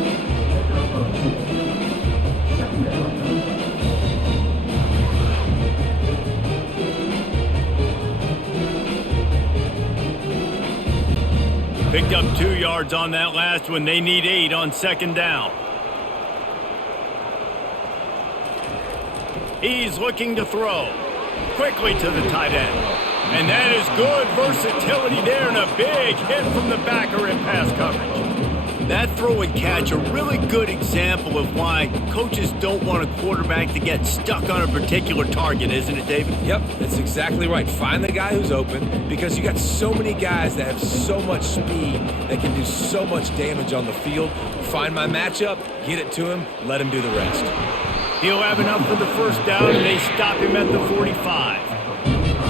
Picked up 2 yards on that last one. They need 8 on 2nd down. He's looking to throw. Quickly to the tight end. And that is good versatility there, and a big hit from the backer in pass coverage. That throw and catch, a really good example of why coaches don't want a quarterback to get stuck on a particular target, isn't it, David? Yep, that's exactly right. Find the guy who's open, because you got so many guys that have so much speed that can do so much damage on the field. Find my matchup, get it to him, let him do the rest. He'll have enough for the first down, and they stop him at the 45.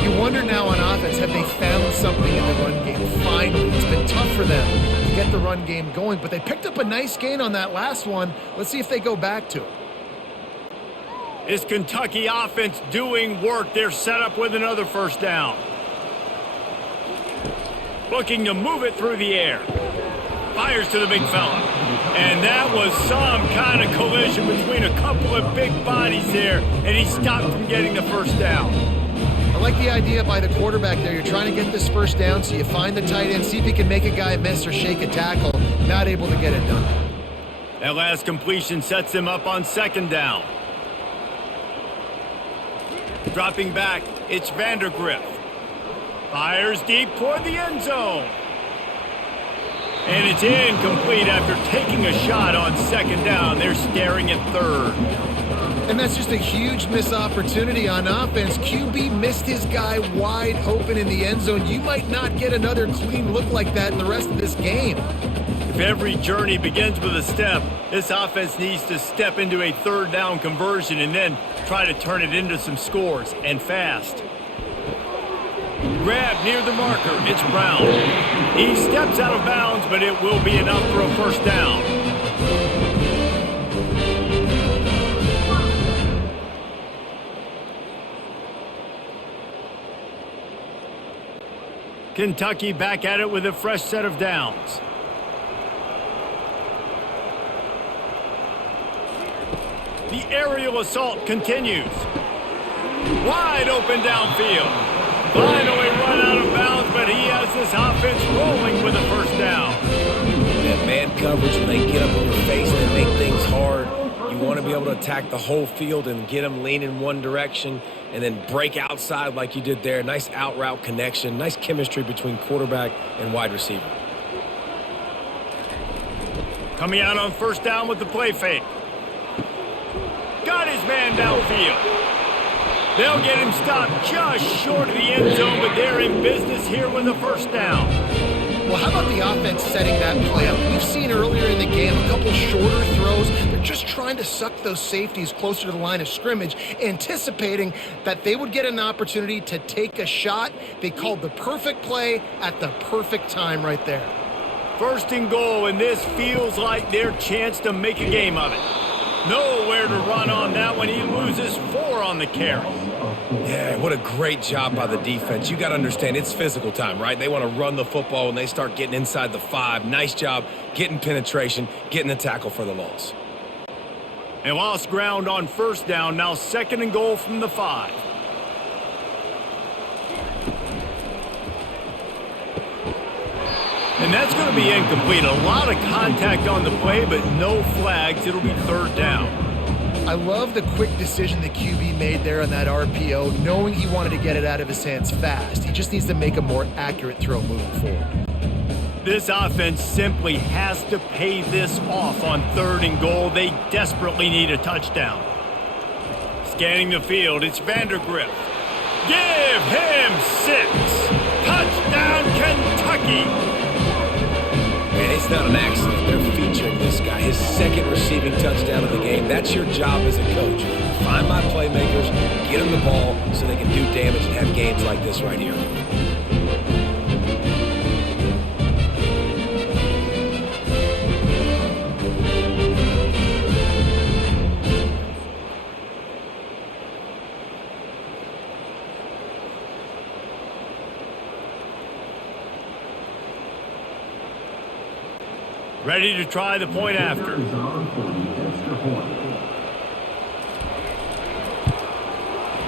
You wonder now on offense, have they found something in the run game? Finally, it's been tough for them to get the run game going, but they picked up a nice gain on that last one. Let's see if they go back to it. Is Kentucky offense doing work? They're set up with another first down. Looking to move it through the air. Fires to the big fella. And that was some kind of collision between a couple of big bodies there, and he stopped from getting the first down. I like the idea by the quarterback there. You're trying to get this first down, so you find the tight end, see if he can make a guy miss or shake a tackle. Not able to get it done. That last completion sets him up on second down. Dropping back, it's Vandergriff. Fires deep toward the end zone. And it's incomplete after taking a shot on second down. They're staring at third. And that's just a huge missed opportunity on offense. QB missed his guy wide open in the end zone. You might not get another clean look like that in the rest of this game. If every journey begins with a step, this offense needs to step into a third down conversion and then try to turn it into some scores, and fast. Grab near the marker, it's Brown. He steps out of bounds, but it will be enough for a first down. Kentucky back at it with a fresh set of downs. The aerial assault continues. Wide open downfield. Finally run out of bounds, but he has this offense rolling with a first down. That man coverage, when they get up on your face, they make things hard. You want to be able to attack the whole field and get them leaning one direction and then break outside like you did there. Nice out route connection. Nice chemistry between quarterback and wide receiver. Coming out on first down with the play fake. Got his man downfield. They'll get him stopped just short of the end zone, but they're in business here with a first down. Well, how about the offense setting that play up? We've seen earlier in the game a couple shorter throws. They're just trying to suck those safeties closer to the line of scrimmage, anticipating that they would get an opportunity to take a shot. They called the perfect play at the perfect time right there. First and goal, and this feels like their chance to make a game of it. Nowhere to run on that one. He loses 4 on the carry. Yeah, what a great job by the defense. You got to understand, it's physical time, right? They want to run the football when they start getting inside the 5. Nice job getting penetration, getting the tackle for the loss. They lost ground on first down. Now second and goal from the 5. And that's going to be incomplete. A lot of contact on the play, but no flags. It'll be third down. I love the quick decision the QB made there on that RPO, knowing he wanted to get it out of his hands fast. He just needs to make a more accurate throw moving forward. This offense simply has to pay this off on third and goal. They desperately need a touchdown. Scanning the field, it's Vandergriff. Give him 6. Touchdown, Kentucky. Man, it's not an accident. They're featuring this guy. His second receiving touchdown of the game. That's your job as a coach. Find my playmakers, get them the ball so they can do damage and have games like this right here. Ready to try the point after.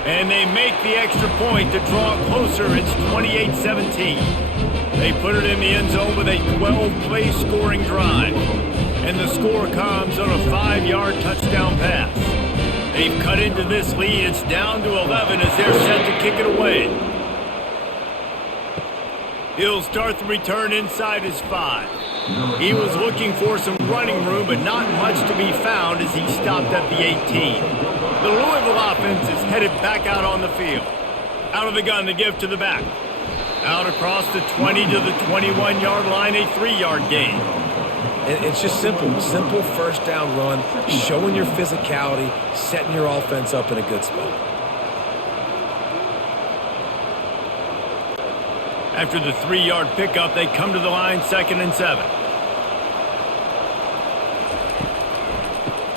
And they make the extra point to draw it closer. It's 28-17. They put it in the end zone with a 12-play scoring drive. And the score comes on a 5-yard touchdown pass. They've cut into this lead. It's down to 11 as they're set to kick it away. He'll start the return inside his 5. He was looking for some running room, but not much to be found as he stopped at the 18. The Louisville offense is headed back out on the field. Out of the gun to give to the back. Out across the 20 to the 21-yard line, a 3-yard gain. It's just simple. Simple first down run, showing your physicality, setting your offense up in a good spot. After the 3-yard pickup, they come to the line, 2nd and 7.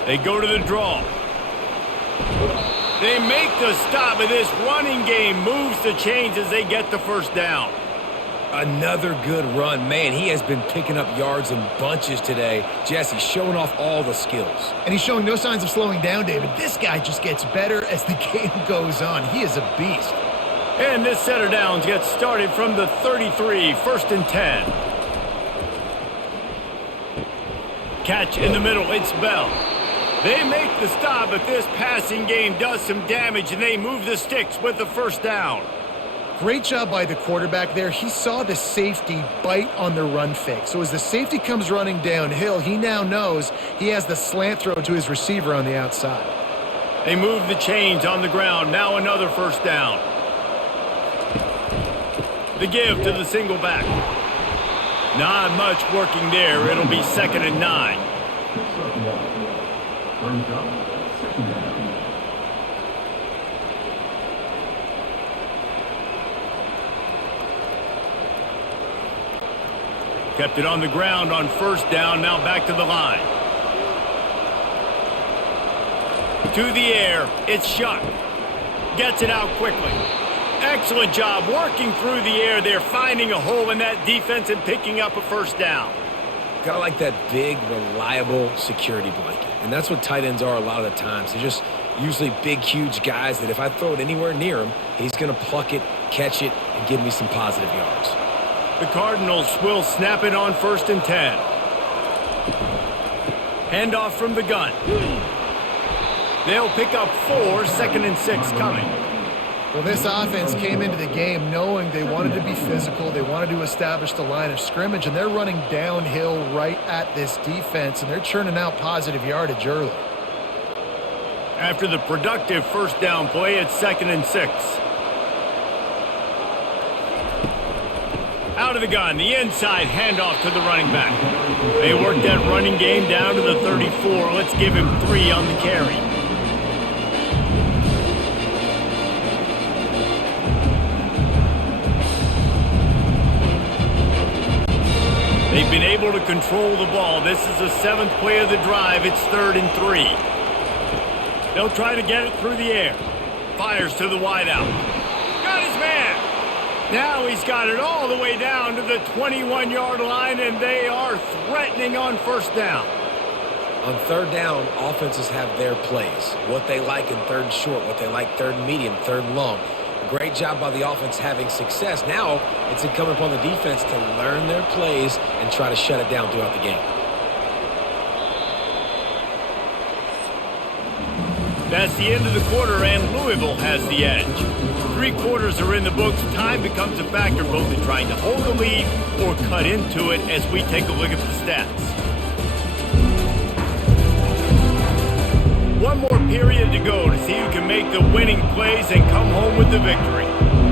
They go to the draw. They make the stop, and this running game moves the chains as they get the first down. Another good run. Man, he has been picking up yards in bunches today. Jesse showing off all the skills. And he's showing no signs of slowing down, David. This guy just gets better as the game goes on. He is a beast. And this set of downs gets started from the 33, 1st and 10. Catch in the middle, it's Bell. They make the stop, but this passing game does some damage, and they move the sticks with the first down. Great job by the quarterback there. He saw the safety bite on the run fake. So as the safety comes running downhill, he now knows he has the slant throw to his receiver on the outside. They move the chains on the ground. Now another first down. The give to the single back. Not much working there. It'll be 2nd and 9. Kept it on the ground on first down. Now back to the line. To the air. It's Shuck. Gets it out quickly. Excellent job working through the air. They're finding a hole in that defense and picking up a first down. Gotta like that big, reliable security blanket. And that's what tight ends are a lot of the times. They're just usually big, huge guys that if I throw it anywhere near him, he's going to pluck it, catch it, and give me some positive yards. The Cardinals will snap it on 1st and 10. Handoff from the gun. They'll pick up 4, 2nd and 6 coming. Well, this offense came into the game knowing they wanted to be physical. They wanted to establish the line of scrimmage, and they're running downhill right at this defense, and they're churning out positive yardage early. After the productive first down play, it's 2nd and 6. Out of the gun, the inside handoff to the running back. They work that running game down to the 34. Let's give him 3 on the carry. They've been able to control the ball. This is the 7th play of the drive. It's 3rd and 3. They'll try to get it through the air. Fires to the wideout. Got his man. Now he's got it all the way down to the 21-yard line, and they are threatening on first down. On 3rd down, offenses have their plays. What they like in 3rd and short, what they like 3rd and medium, 3rd and long. Great job by the offense having success. Now it's incumbent upon the defense to learn their plays and try to shut it down throughout the game. That's the end of the quarter, and Louisville has the edge. 3 quarters are in the books. Time becomes a factor both in trying to hold the lead or cut into it as we take a look at the stats. One more period to go to see who can make the winning plays and come home with the victory.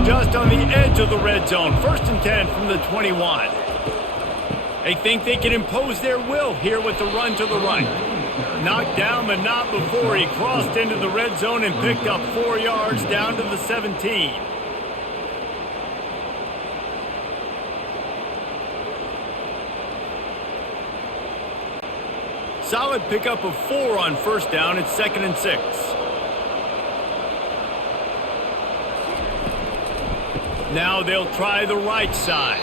Just on the edge of the red zone, 1st and 10 from the 21. They think they can impose their will here with the run to the right. Knocked down, but not before he crossed into the red zone and picked up 4 yards down to the 17. Solid pickup of 4 on first down. It's 2nd and 6. Now they'll try the right side.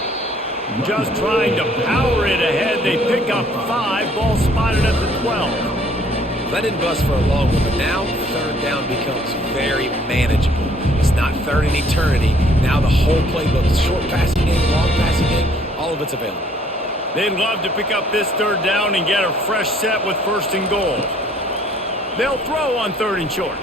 Just trying to power it ahead. They pick up 5. Ball spotted at the 12. That didn't bust for a long one, but now 3rd down becomes very manageable. It's not 3rd in eternity. Now the whole playbook, short passing game, long passing game, all of it's available. They'd love to pick up this 3rd down and get a fresh set with 1st and goal. They'll throw on 3rd and short.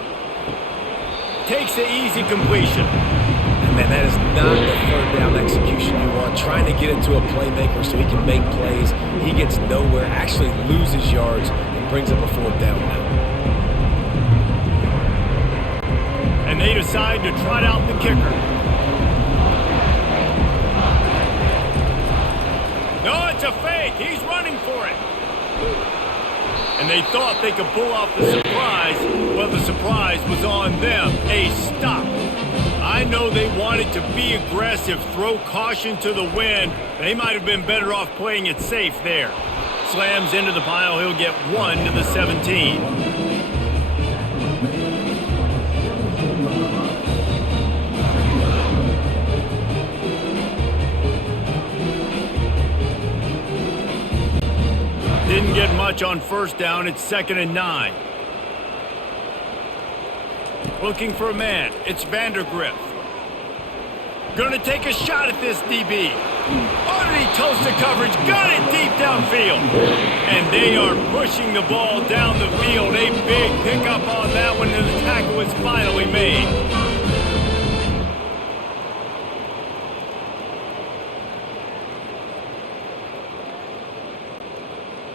Takes the easy completion. And man, that is not the 3rd down execution you want. Trying to get it to a playmaker so he can make plays. He gets nowhere, actually loses yards, and brings up a 4th down now. And they decide to trot out the kicker. No, it's a fake. He's running for it. And they thought they could pull off the surprise. Well, the surprise was on them. A stop. I know they wanted to be aggressive, throw caution to the wind. They might have been better off playing it safe there. Slams into the pile. He'll get 1 to the 17. Didn't get much on first down. It's 2nd and 9. Looking for a man. It's Vandergriff. Going to take a shot at this DB. Underneath toasted coverage. Got it deep downfield. And they are pushing the ball down the field. A big pickup on that one, and the tackle was finally made.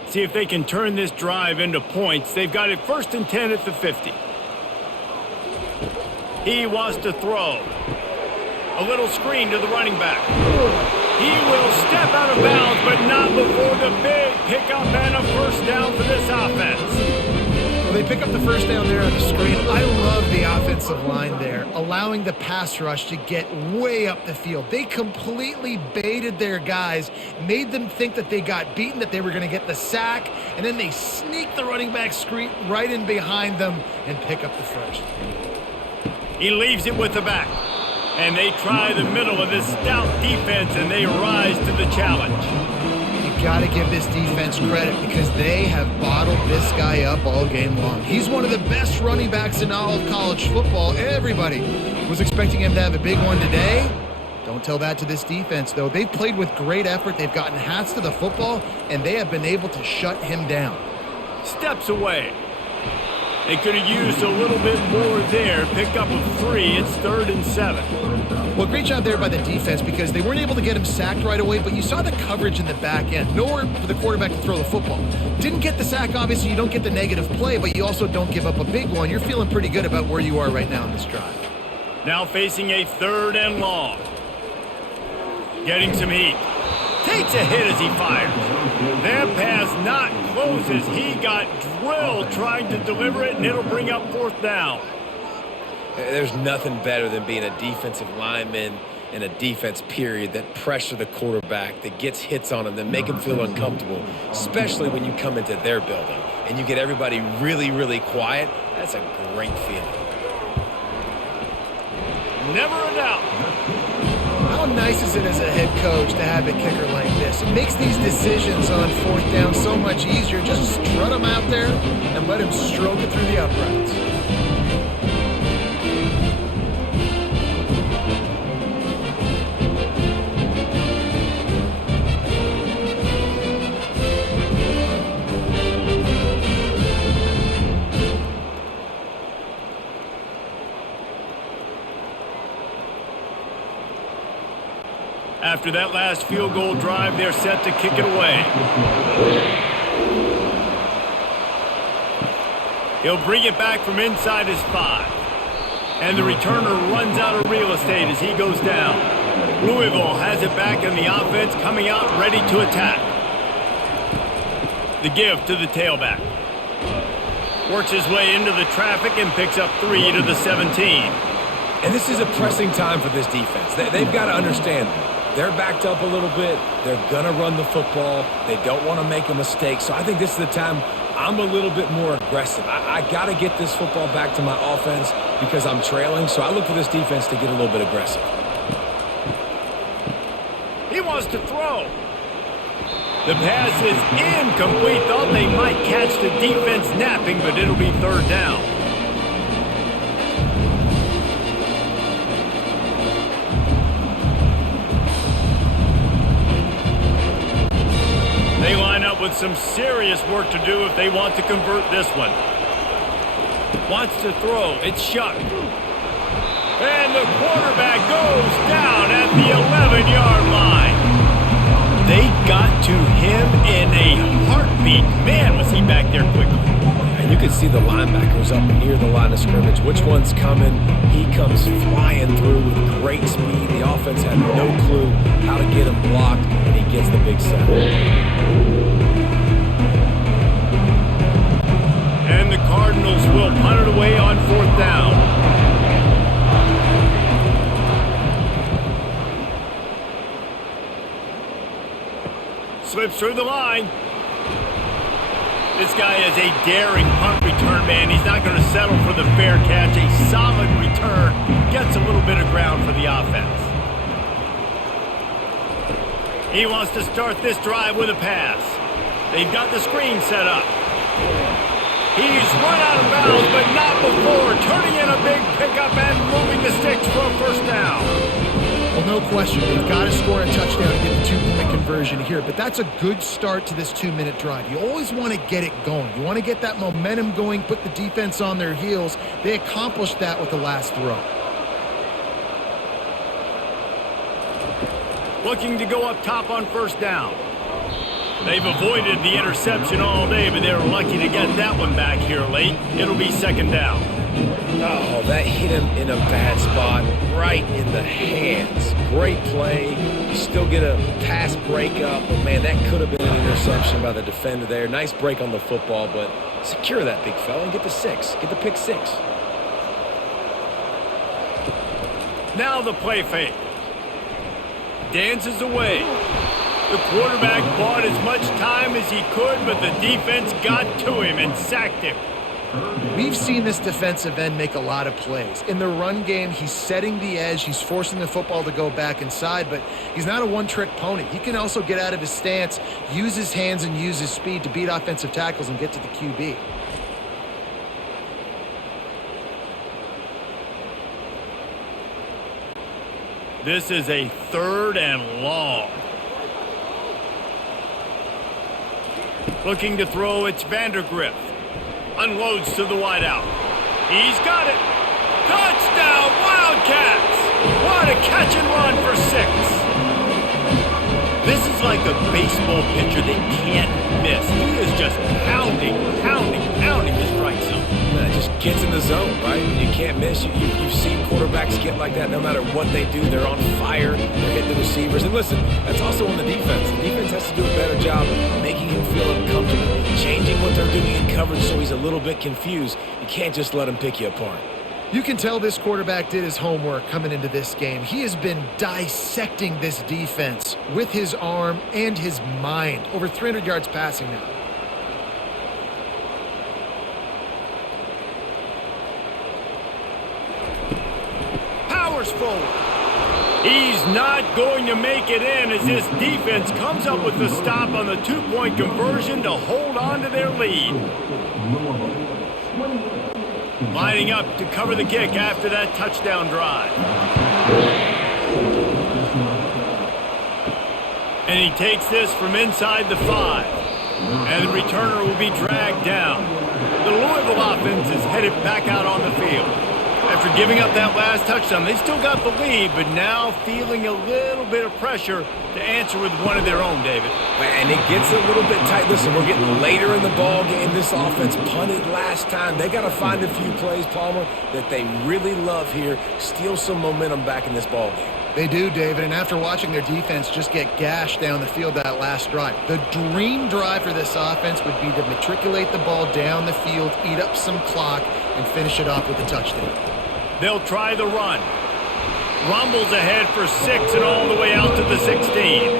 See if they can turn this drive into points. They've got it 1st and 10 at the 50. He wants to throw. A little screen to the running back. He will step out of bounds, but not before the big pickup and a first down for this offense. Well, they pick up the first down there on the screen. I love the offensive line there, allowing the pass rush to get way up the field. They completely baited their guys, made them think that they got beaten, that they were going to get the sack, and then they sneak the running back screen right in behind them and pick up the first. He leaves it with the back. And they try the middle of this stout defense, and they rise to the challenge. You got to give this defense credit because they have bottled this guy up all game long. He's one of the best running backs in all of college football. Everybody was expecting him to have a big one today. Don't tell that to this defense, though. They've played with great effort. They've gotten hats to the football, and they have been able to shut him down. Steps away. They could have used a little bit more there. Pick up a 3. It's 3rd and 7. Well, great job there by the defense because they weren't able to get him sacked right away, but you saw the coverage in the back end. Nowhere for the quarterback to throw the football. Didn't get the sack, obviously. You don't get the negative play, but you also don't give up a big one. You're feeling pretty good about where you are right now in this drive. Now facing a 3rd and long. Getting some heat. Takes a hit as he fires. That pass not closes. He got drilled trying to deliver it, and it'll bring up 4th down. There's nothing better than being a defensive lineman in a defense period that pressure the quarterback, that gets hits on him, that make him feel uncomfortable, especially when you come into their building and you get everybody really, really quiet. That's a great feeling. Never a doubt. How nice is it as a head coach to have a kicker like this? It makes these decisions on 4th down so much easier. Just strut him out there and let him stroke it through the uprights. After that last field goal drive, they're set to kick it away. He'll bring it back from inside his 5. And the returner runs out of real estate as he goes down. Louisville has it back in the offense, coming out ready to attack. The give to the tailback. Works his way into the traffic and picks up 3 to the 17. And this is a pressing time for this defense. They've got to understand they're backed up a little bit. They're going to run the football. They don't want to make a mistake. So I think this is the time I'm a little bit more aggressive. I got to get this football back to my offense because I'm trailing. So I look for this defense to get a little bit aggressive. He wants to throw. The pass is incomplete. Thought they might catch the defense napping, but it'll be 3rd down. They line up with some serious work to do if they want to convert this one. Wants to throw. It's shut. And the quarterback goes down at the 11-yard line. They got to him in a heartbeat. Man, was he back there quickly. And you can see the linebackers up near the line of scrimmage. Which one's coming? He comes flying through with great speed. The offense had no clue how to get him blocked, and he gets the big sack. And the Cardinals will punt it away on 4th down. Slips through the line. This guy is a daring punt return man. He's not going to settle for the fair catch. A solid return. Gets a little bit of ground for the offense. He wants to start this drive with a pass. They've got the screen set up. He's run out of bounds, but not before turning in a big pickup and moving the sticks for a first down. Well, no question. They've got to score a touchdown to get the two-point conversion here, but that's a good start to this 2-minute drive. You always want to get it going. You want to get that momentum going, put the defense on their heels. They accomplished that with the last throw. Looking to go up top on first down. They've avoided the interception all day, but they're lucky to get that one back here late. It'll be second down. Oh, that hit him in a bad spot, right in the hands. Great play. You still get a pass breakup, but man, that could have been an interception by the defender there. Nice break on the football, but secure that big fella and get the 6. Get the pick 6. Now the play fake. Dances away. The quarterback bought as much time as he could, but the defense got to him and sacked him. We've seen this defensive end make a lot of plays. In the run game, he's setting the edge. He's forcing the football to go back inside, but he's not a one-trick pony. He can also get out of his stance, use his hands, and use his speed to beat offensive tackles and get to the QB. This is a 3rd and long. Looking to throw, it's Vandergriff. Unloads to the wideout. He's got it. Touchdown, Wildcats! What a catch and run for 6. This is like a baseball pitcher they can't miss. He is just pounding the strike zone. It just gets in the zone, right? You can't miss. You've seen quarterbacks get like that no matter what they do. They're on fire. They're hitting the receivers. And listen, that's also on the defense. The defense has to do a better job making him feel uncomfortable, changing what they're doing in coverage so he's a little bit confused. You can't just let him pick you apart. You can tell this quarterback did his homework coming into this game. He has been dissecting this defense with his arm and his mind. Over 300 yards passing now. Powers forward. He's not going to make it in as this defense comes up with the stop on the 2-point conversion to hold on to their lead. Lining up to cover the kick after that touchdown drive. And he takes this from inside the 5. And the returner will be dragged down. The Louisville offense is headed back out on the field. After giving up that last touchdown, they still got the lead, but now feeling a little bit of pressure to answer with one of their own, David. And it gets a little bit tight. Listen, we're getting later in the ball game. This offense punted last time. They got to find a few plays, Palmer, that they really love here. Steal some momentum back in this ball game. They do, David, and after watching their defense just get gashed down the field that last drive, the dream drive for this offense would be to matriculate the ball down the field, eat up some clock, and finish it off with a touchdown. They'll try the run. Rumbles ahead for 6 and all the way out to the 16.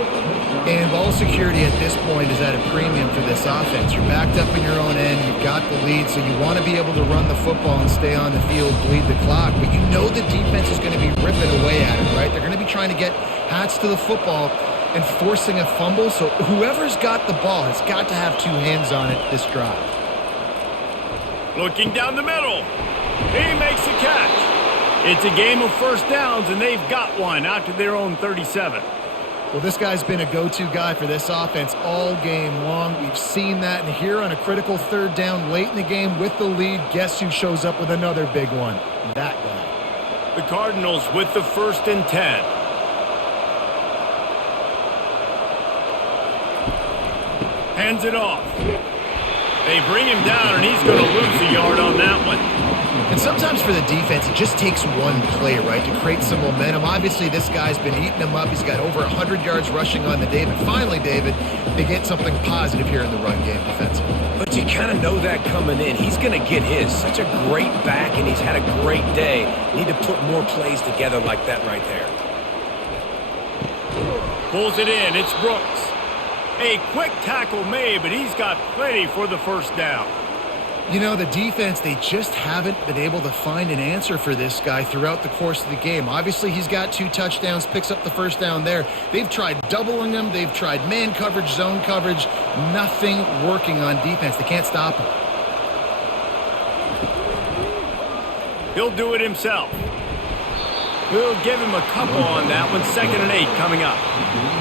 And ball security at this point is at a premium for this offense. You're backed up in your own end. You've got the lead, so you want to be able to run the football and stay on the field, bleed the clock. But you know the defense is going to be ripping away at it, right? They're going to be trying to get hats to the football and forcing a fumble. So whoever's got the ball has got to have 2 hands on it this drive. Looking down the middle. He makes the catch. It's a game of first downs, and they've got one out to their own 37. Well, this guy's been a go-to guy for this offense all game long. We've seen that, and here on a critical 3rd down late in the game with the lead, guess who shows up with another big one? That guy. The Cardinals with the 1st and 10. Hands it off. They bring him down, and he's going to lose a yard on that one. And sometimes for the defense, it just takes one play, right, to create some momentum. Obviously, this guy's been eating them up. He's got over 100 yards rushing on the day. But finally, David, they get something positive here in the run game defensively. But you kind of know that coming in. He's going to get his. Such a great back, and he's had a great day. Need to put more plays together like that right there. Pulls it in. It's Brooks. A quick tackle made, but he's got plenty for the first down. You know, the defense, they just haven't been able to find an answer for this guy throughout the course of the game. Obviously, he's got 2 touchdowns, picks up the first down there. They've tried doubling him. They've tried man coverage, zone coverage. Nothing working on defense. They can't stop him. He'll do it himself. We'll give him a couple on that one. 2nd and 8 coming up.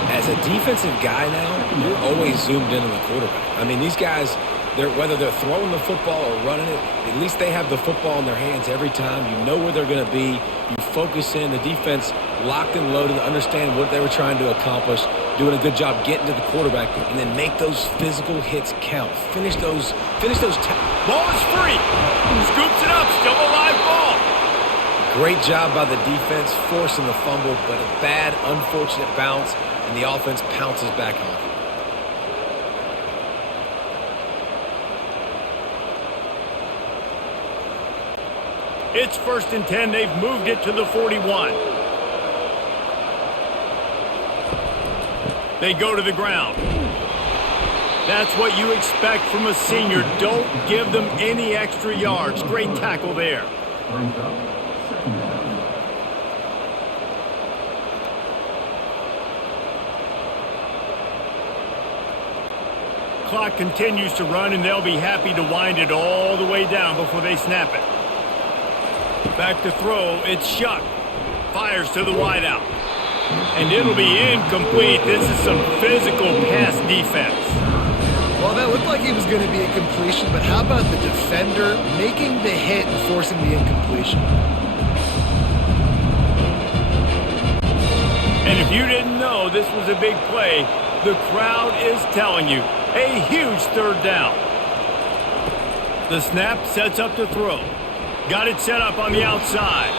As a defensive guy now, you're always zoomed in on the quarterback. I mean, these guys, whether they're throwing the football or running it, at least they have the football in their hands every time. You know where they're going to be. You focus in. The defense locked and loaded, understand what they were trying to accomplish, doing a good job getting to the quarterback, and then make those physical hits count. Finish those. Ball is free. Scoops it up. Still a live ball. Great job by the defense, forcing the fumble, but a bad, unfortunate bounce, and the offense pounces back on it. It's 1st and 10. They've moved it to the 41. They go to the ground. That's what you expect from a senior. Don't give them any extra yards. Great tackle there. Clock continues to run, and they'll be happy to wind it all the way down before they snap it. Back to throw. It's Shuck. Fires to the wideout. And it'll be incomplete. This is some physical pass defense. Well, that looked like he was going to be a completion, but how about the defender making the hit and forcing the incompletion? And if you didn't know this was a big play, the crowd is telling you. A huge 3rd down. The snap sets up to throw. Got it set up on the outside.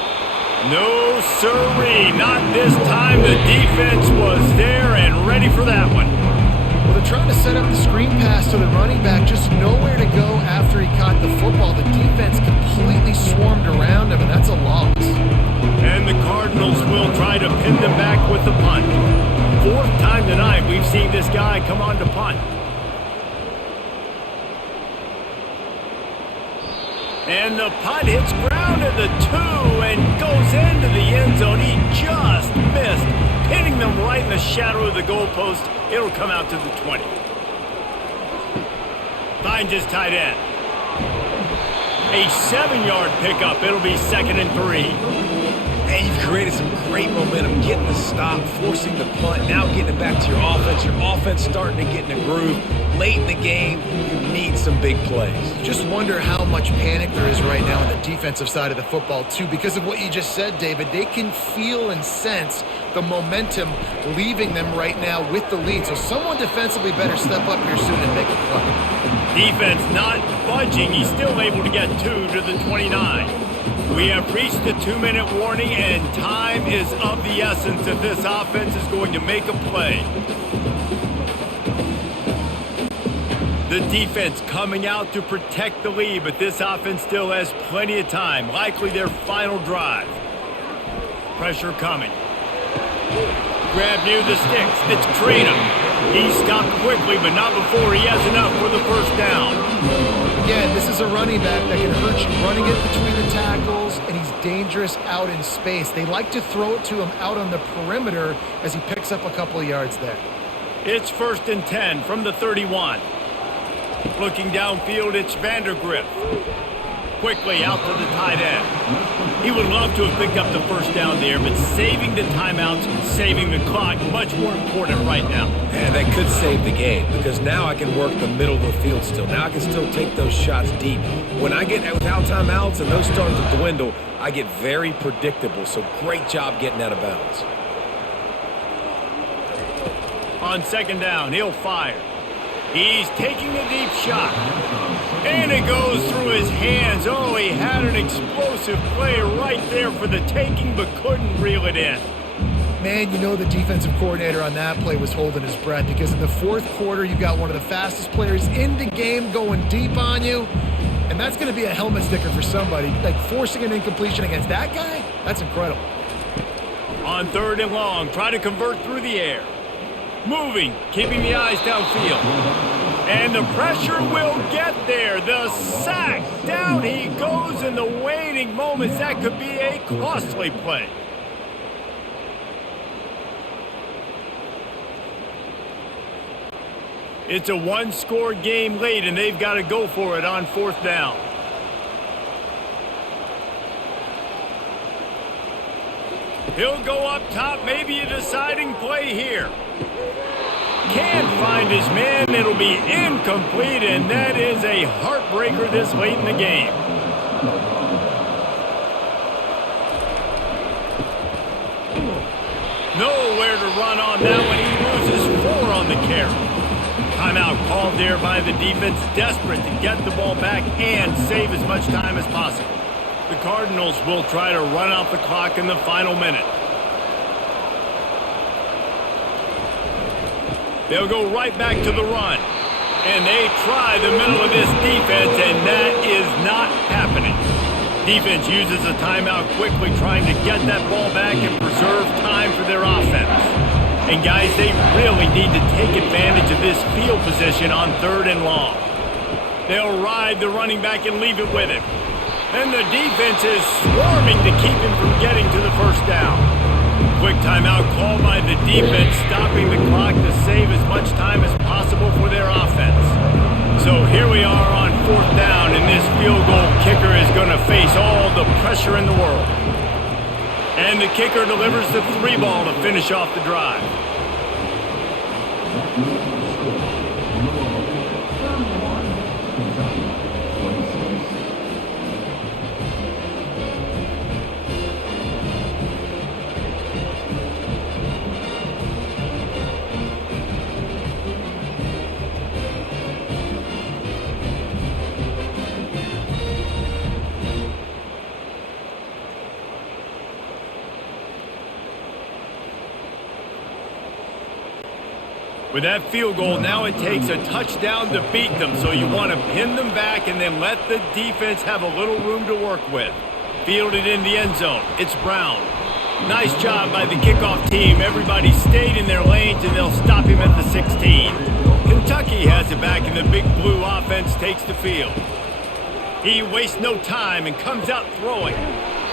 No sirree, not this time. The defense was there and ready for that one. Well, they're trying to set up the screen pass to the running back, just nowhere to go after he caught the football. The defense completely swarmed around him, and that's a loss. And the Cardinals will try to pin them back with the punt. 4th time tonight we've seen this guy come on to punt. And the punt hits ground at the 2 and goes into the end zone. He just missed, hitting them right in the shadow of the goalpost. It'll come out to the 20. Finds his tight end. A 7-yard pickup. It'll be 2nd and 3. And you've created some great momentum, getting the stop, forcing the punt, now getting it back to your offense. Your offense starting to get in a groove. Late in the game, you need some big plays. Just wonder how much panic there is right now on the defensive side of the football, too. Because of what you just said, David, they can feel and sense the momentum leaving them right now with the lead. So someone defensively better step up here soon and make a play. Defense not budging. He's still able to get 2 to the 29. We have reached the 2-minute warning, and time is of the essence if this offense is going to make a play. The defense coming out to protect the lead, but this offense still has plenty of time. Likely their final drive. Pressure coming. Grab near the sticks. It's Traynham. He stopped quickly, but not before he has enough for the 1st down. Again, this is a running back that can hurt you running it between the tackles, and he's dangerous out in space. They like to throw it to him out on the perimeter as he picks up a couple of yards there. It's 1st and 10 from the 31. Looking downfield, it's Vandergrift. Quickly out to the tight end. He would love to have picked up the 1st down there, but saving the timeouts, saving the clock, much more important right now. And that could save the game, because now I can work the middle of the field still. Now I can still take those shots deep. When I get without timeouts and those start to dwindle, I get very predictable. So great job getting out of bounds. On 2nd down, he'll fire. He's taking a deep shot. And it goes through his hands. Oh, he had an explosive play right there for the taking, but couldn't reel it in. Man, you know the defensive coordinator on that play was holding his breath, because in the 4th quarter, you got one of the fastest players in the game going deep on you. And that's going to be a helmet sticker for somebody. Like, forcing an incompletion against that guy, that's incredible. On 3rd and long, try to convert through the air. Moving, keeping the eyes downfield. And the pressure will get there. The sack. Down he goes in the waning moments. That could be a costly play. It's a one-score game late, and they've got to go for it on 4th down. He'll go up top, maybe a deciding play here. Can't find his man. It'll be incomplete, and that is a heartbreaker this late in the game. Nowhere to run on that one. He loses 4 on the carry. Timeout called there by the defense, desperate to get the ball back and save as much time as possible. The Cardinals will try to run out the clock in the final minute. They'll go right back to the run. And they try the middle of this defense, and that is not happening. Defense uses a timeout quickly, trying to get that ball back and preserve time for their offense. And guys, they really need to take advantage of this field position on 3rd and long. They'll ride the running back and leave it with him. And the defense is swarming to keep him from getting to the first down. Quick timeout called by the defense, stopping the clock to save as much time as possible for their offense. So here we are on 4th down, and this field goal kicker is going to face all the pressure in the world. And the kicker delivers the 3 ball to finish off the drive. With that field goal, now it takes a touchdown to beat them, so you want to pin them back and then let the defense have a little room to work with. Fielded in the end zone. It's Brown. Nice job by the kickoff team. Everybody stayed in their lanes, and they'll stop him at the 16. Kentucky has it back, and the Big Blue offense takes the field. He wastes no time and comes out throwing.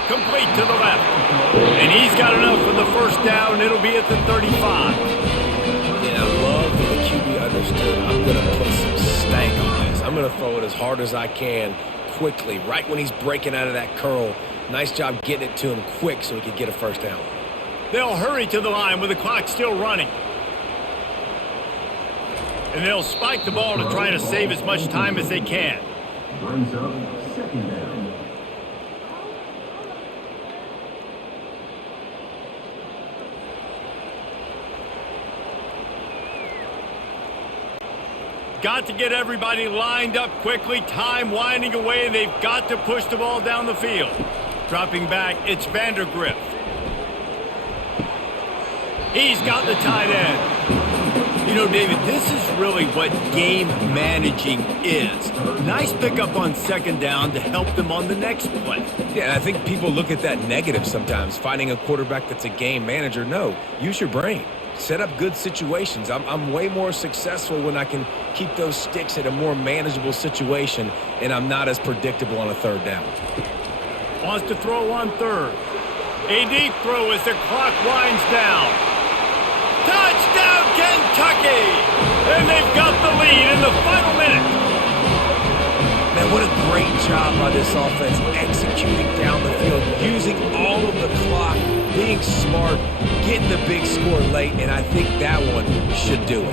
Complete to the left. And he's got enough for the first down. It'll be at the 35. Understood. I'm going to put some stank on this. I'm going to throw it as hard as I can, quickly, right when he's breaking out of that curl. Nice job getting it to him quick so he could get a first down. They'll hurry to the line with the clock still running. And they'll spike the ball to try to save as much time as they can. Brings up 2nd down. Got to get everybody lined up quickly. Time winding away, and they've got to push the ball down the field. Dropping back, it's Vandergrift. He's got the tight end. You know, David, this is really what game managing is. Nice pickup on 2nd down to help them on the next play. Yeah, and I think people look at that negative sometimes, finding a quarterback that's a game manager. No, use your brain. Set up good situations. I'm way more successful when I can keep those sticks at a more manageable situation, and I'm not as predictable on a 3rd down. Wants to throw on 3rd. A deep throw as the clock winds down. Touchdown, Kentucky! And they've got the lead in the final minute. Man, what a great job by this offense executing down the field, using all of the clock, being smart, getting the big score late, and I think that one should do it.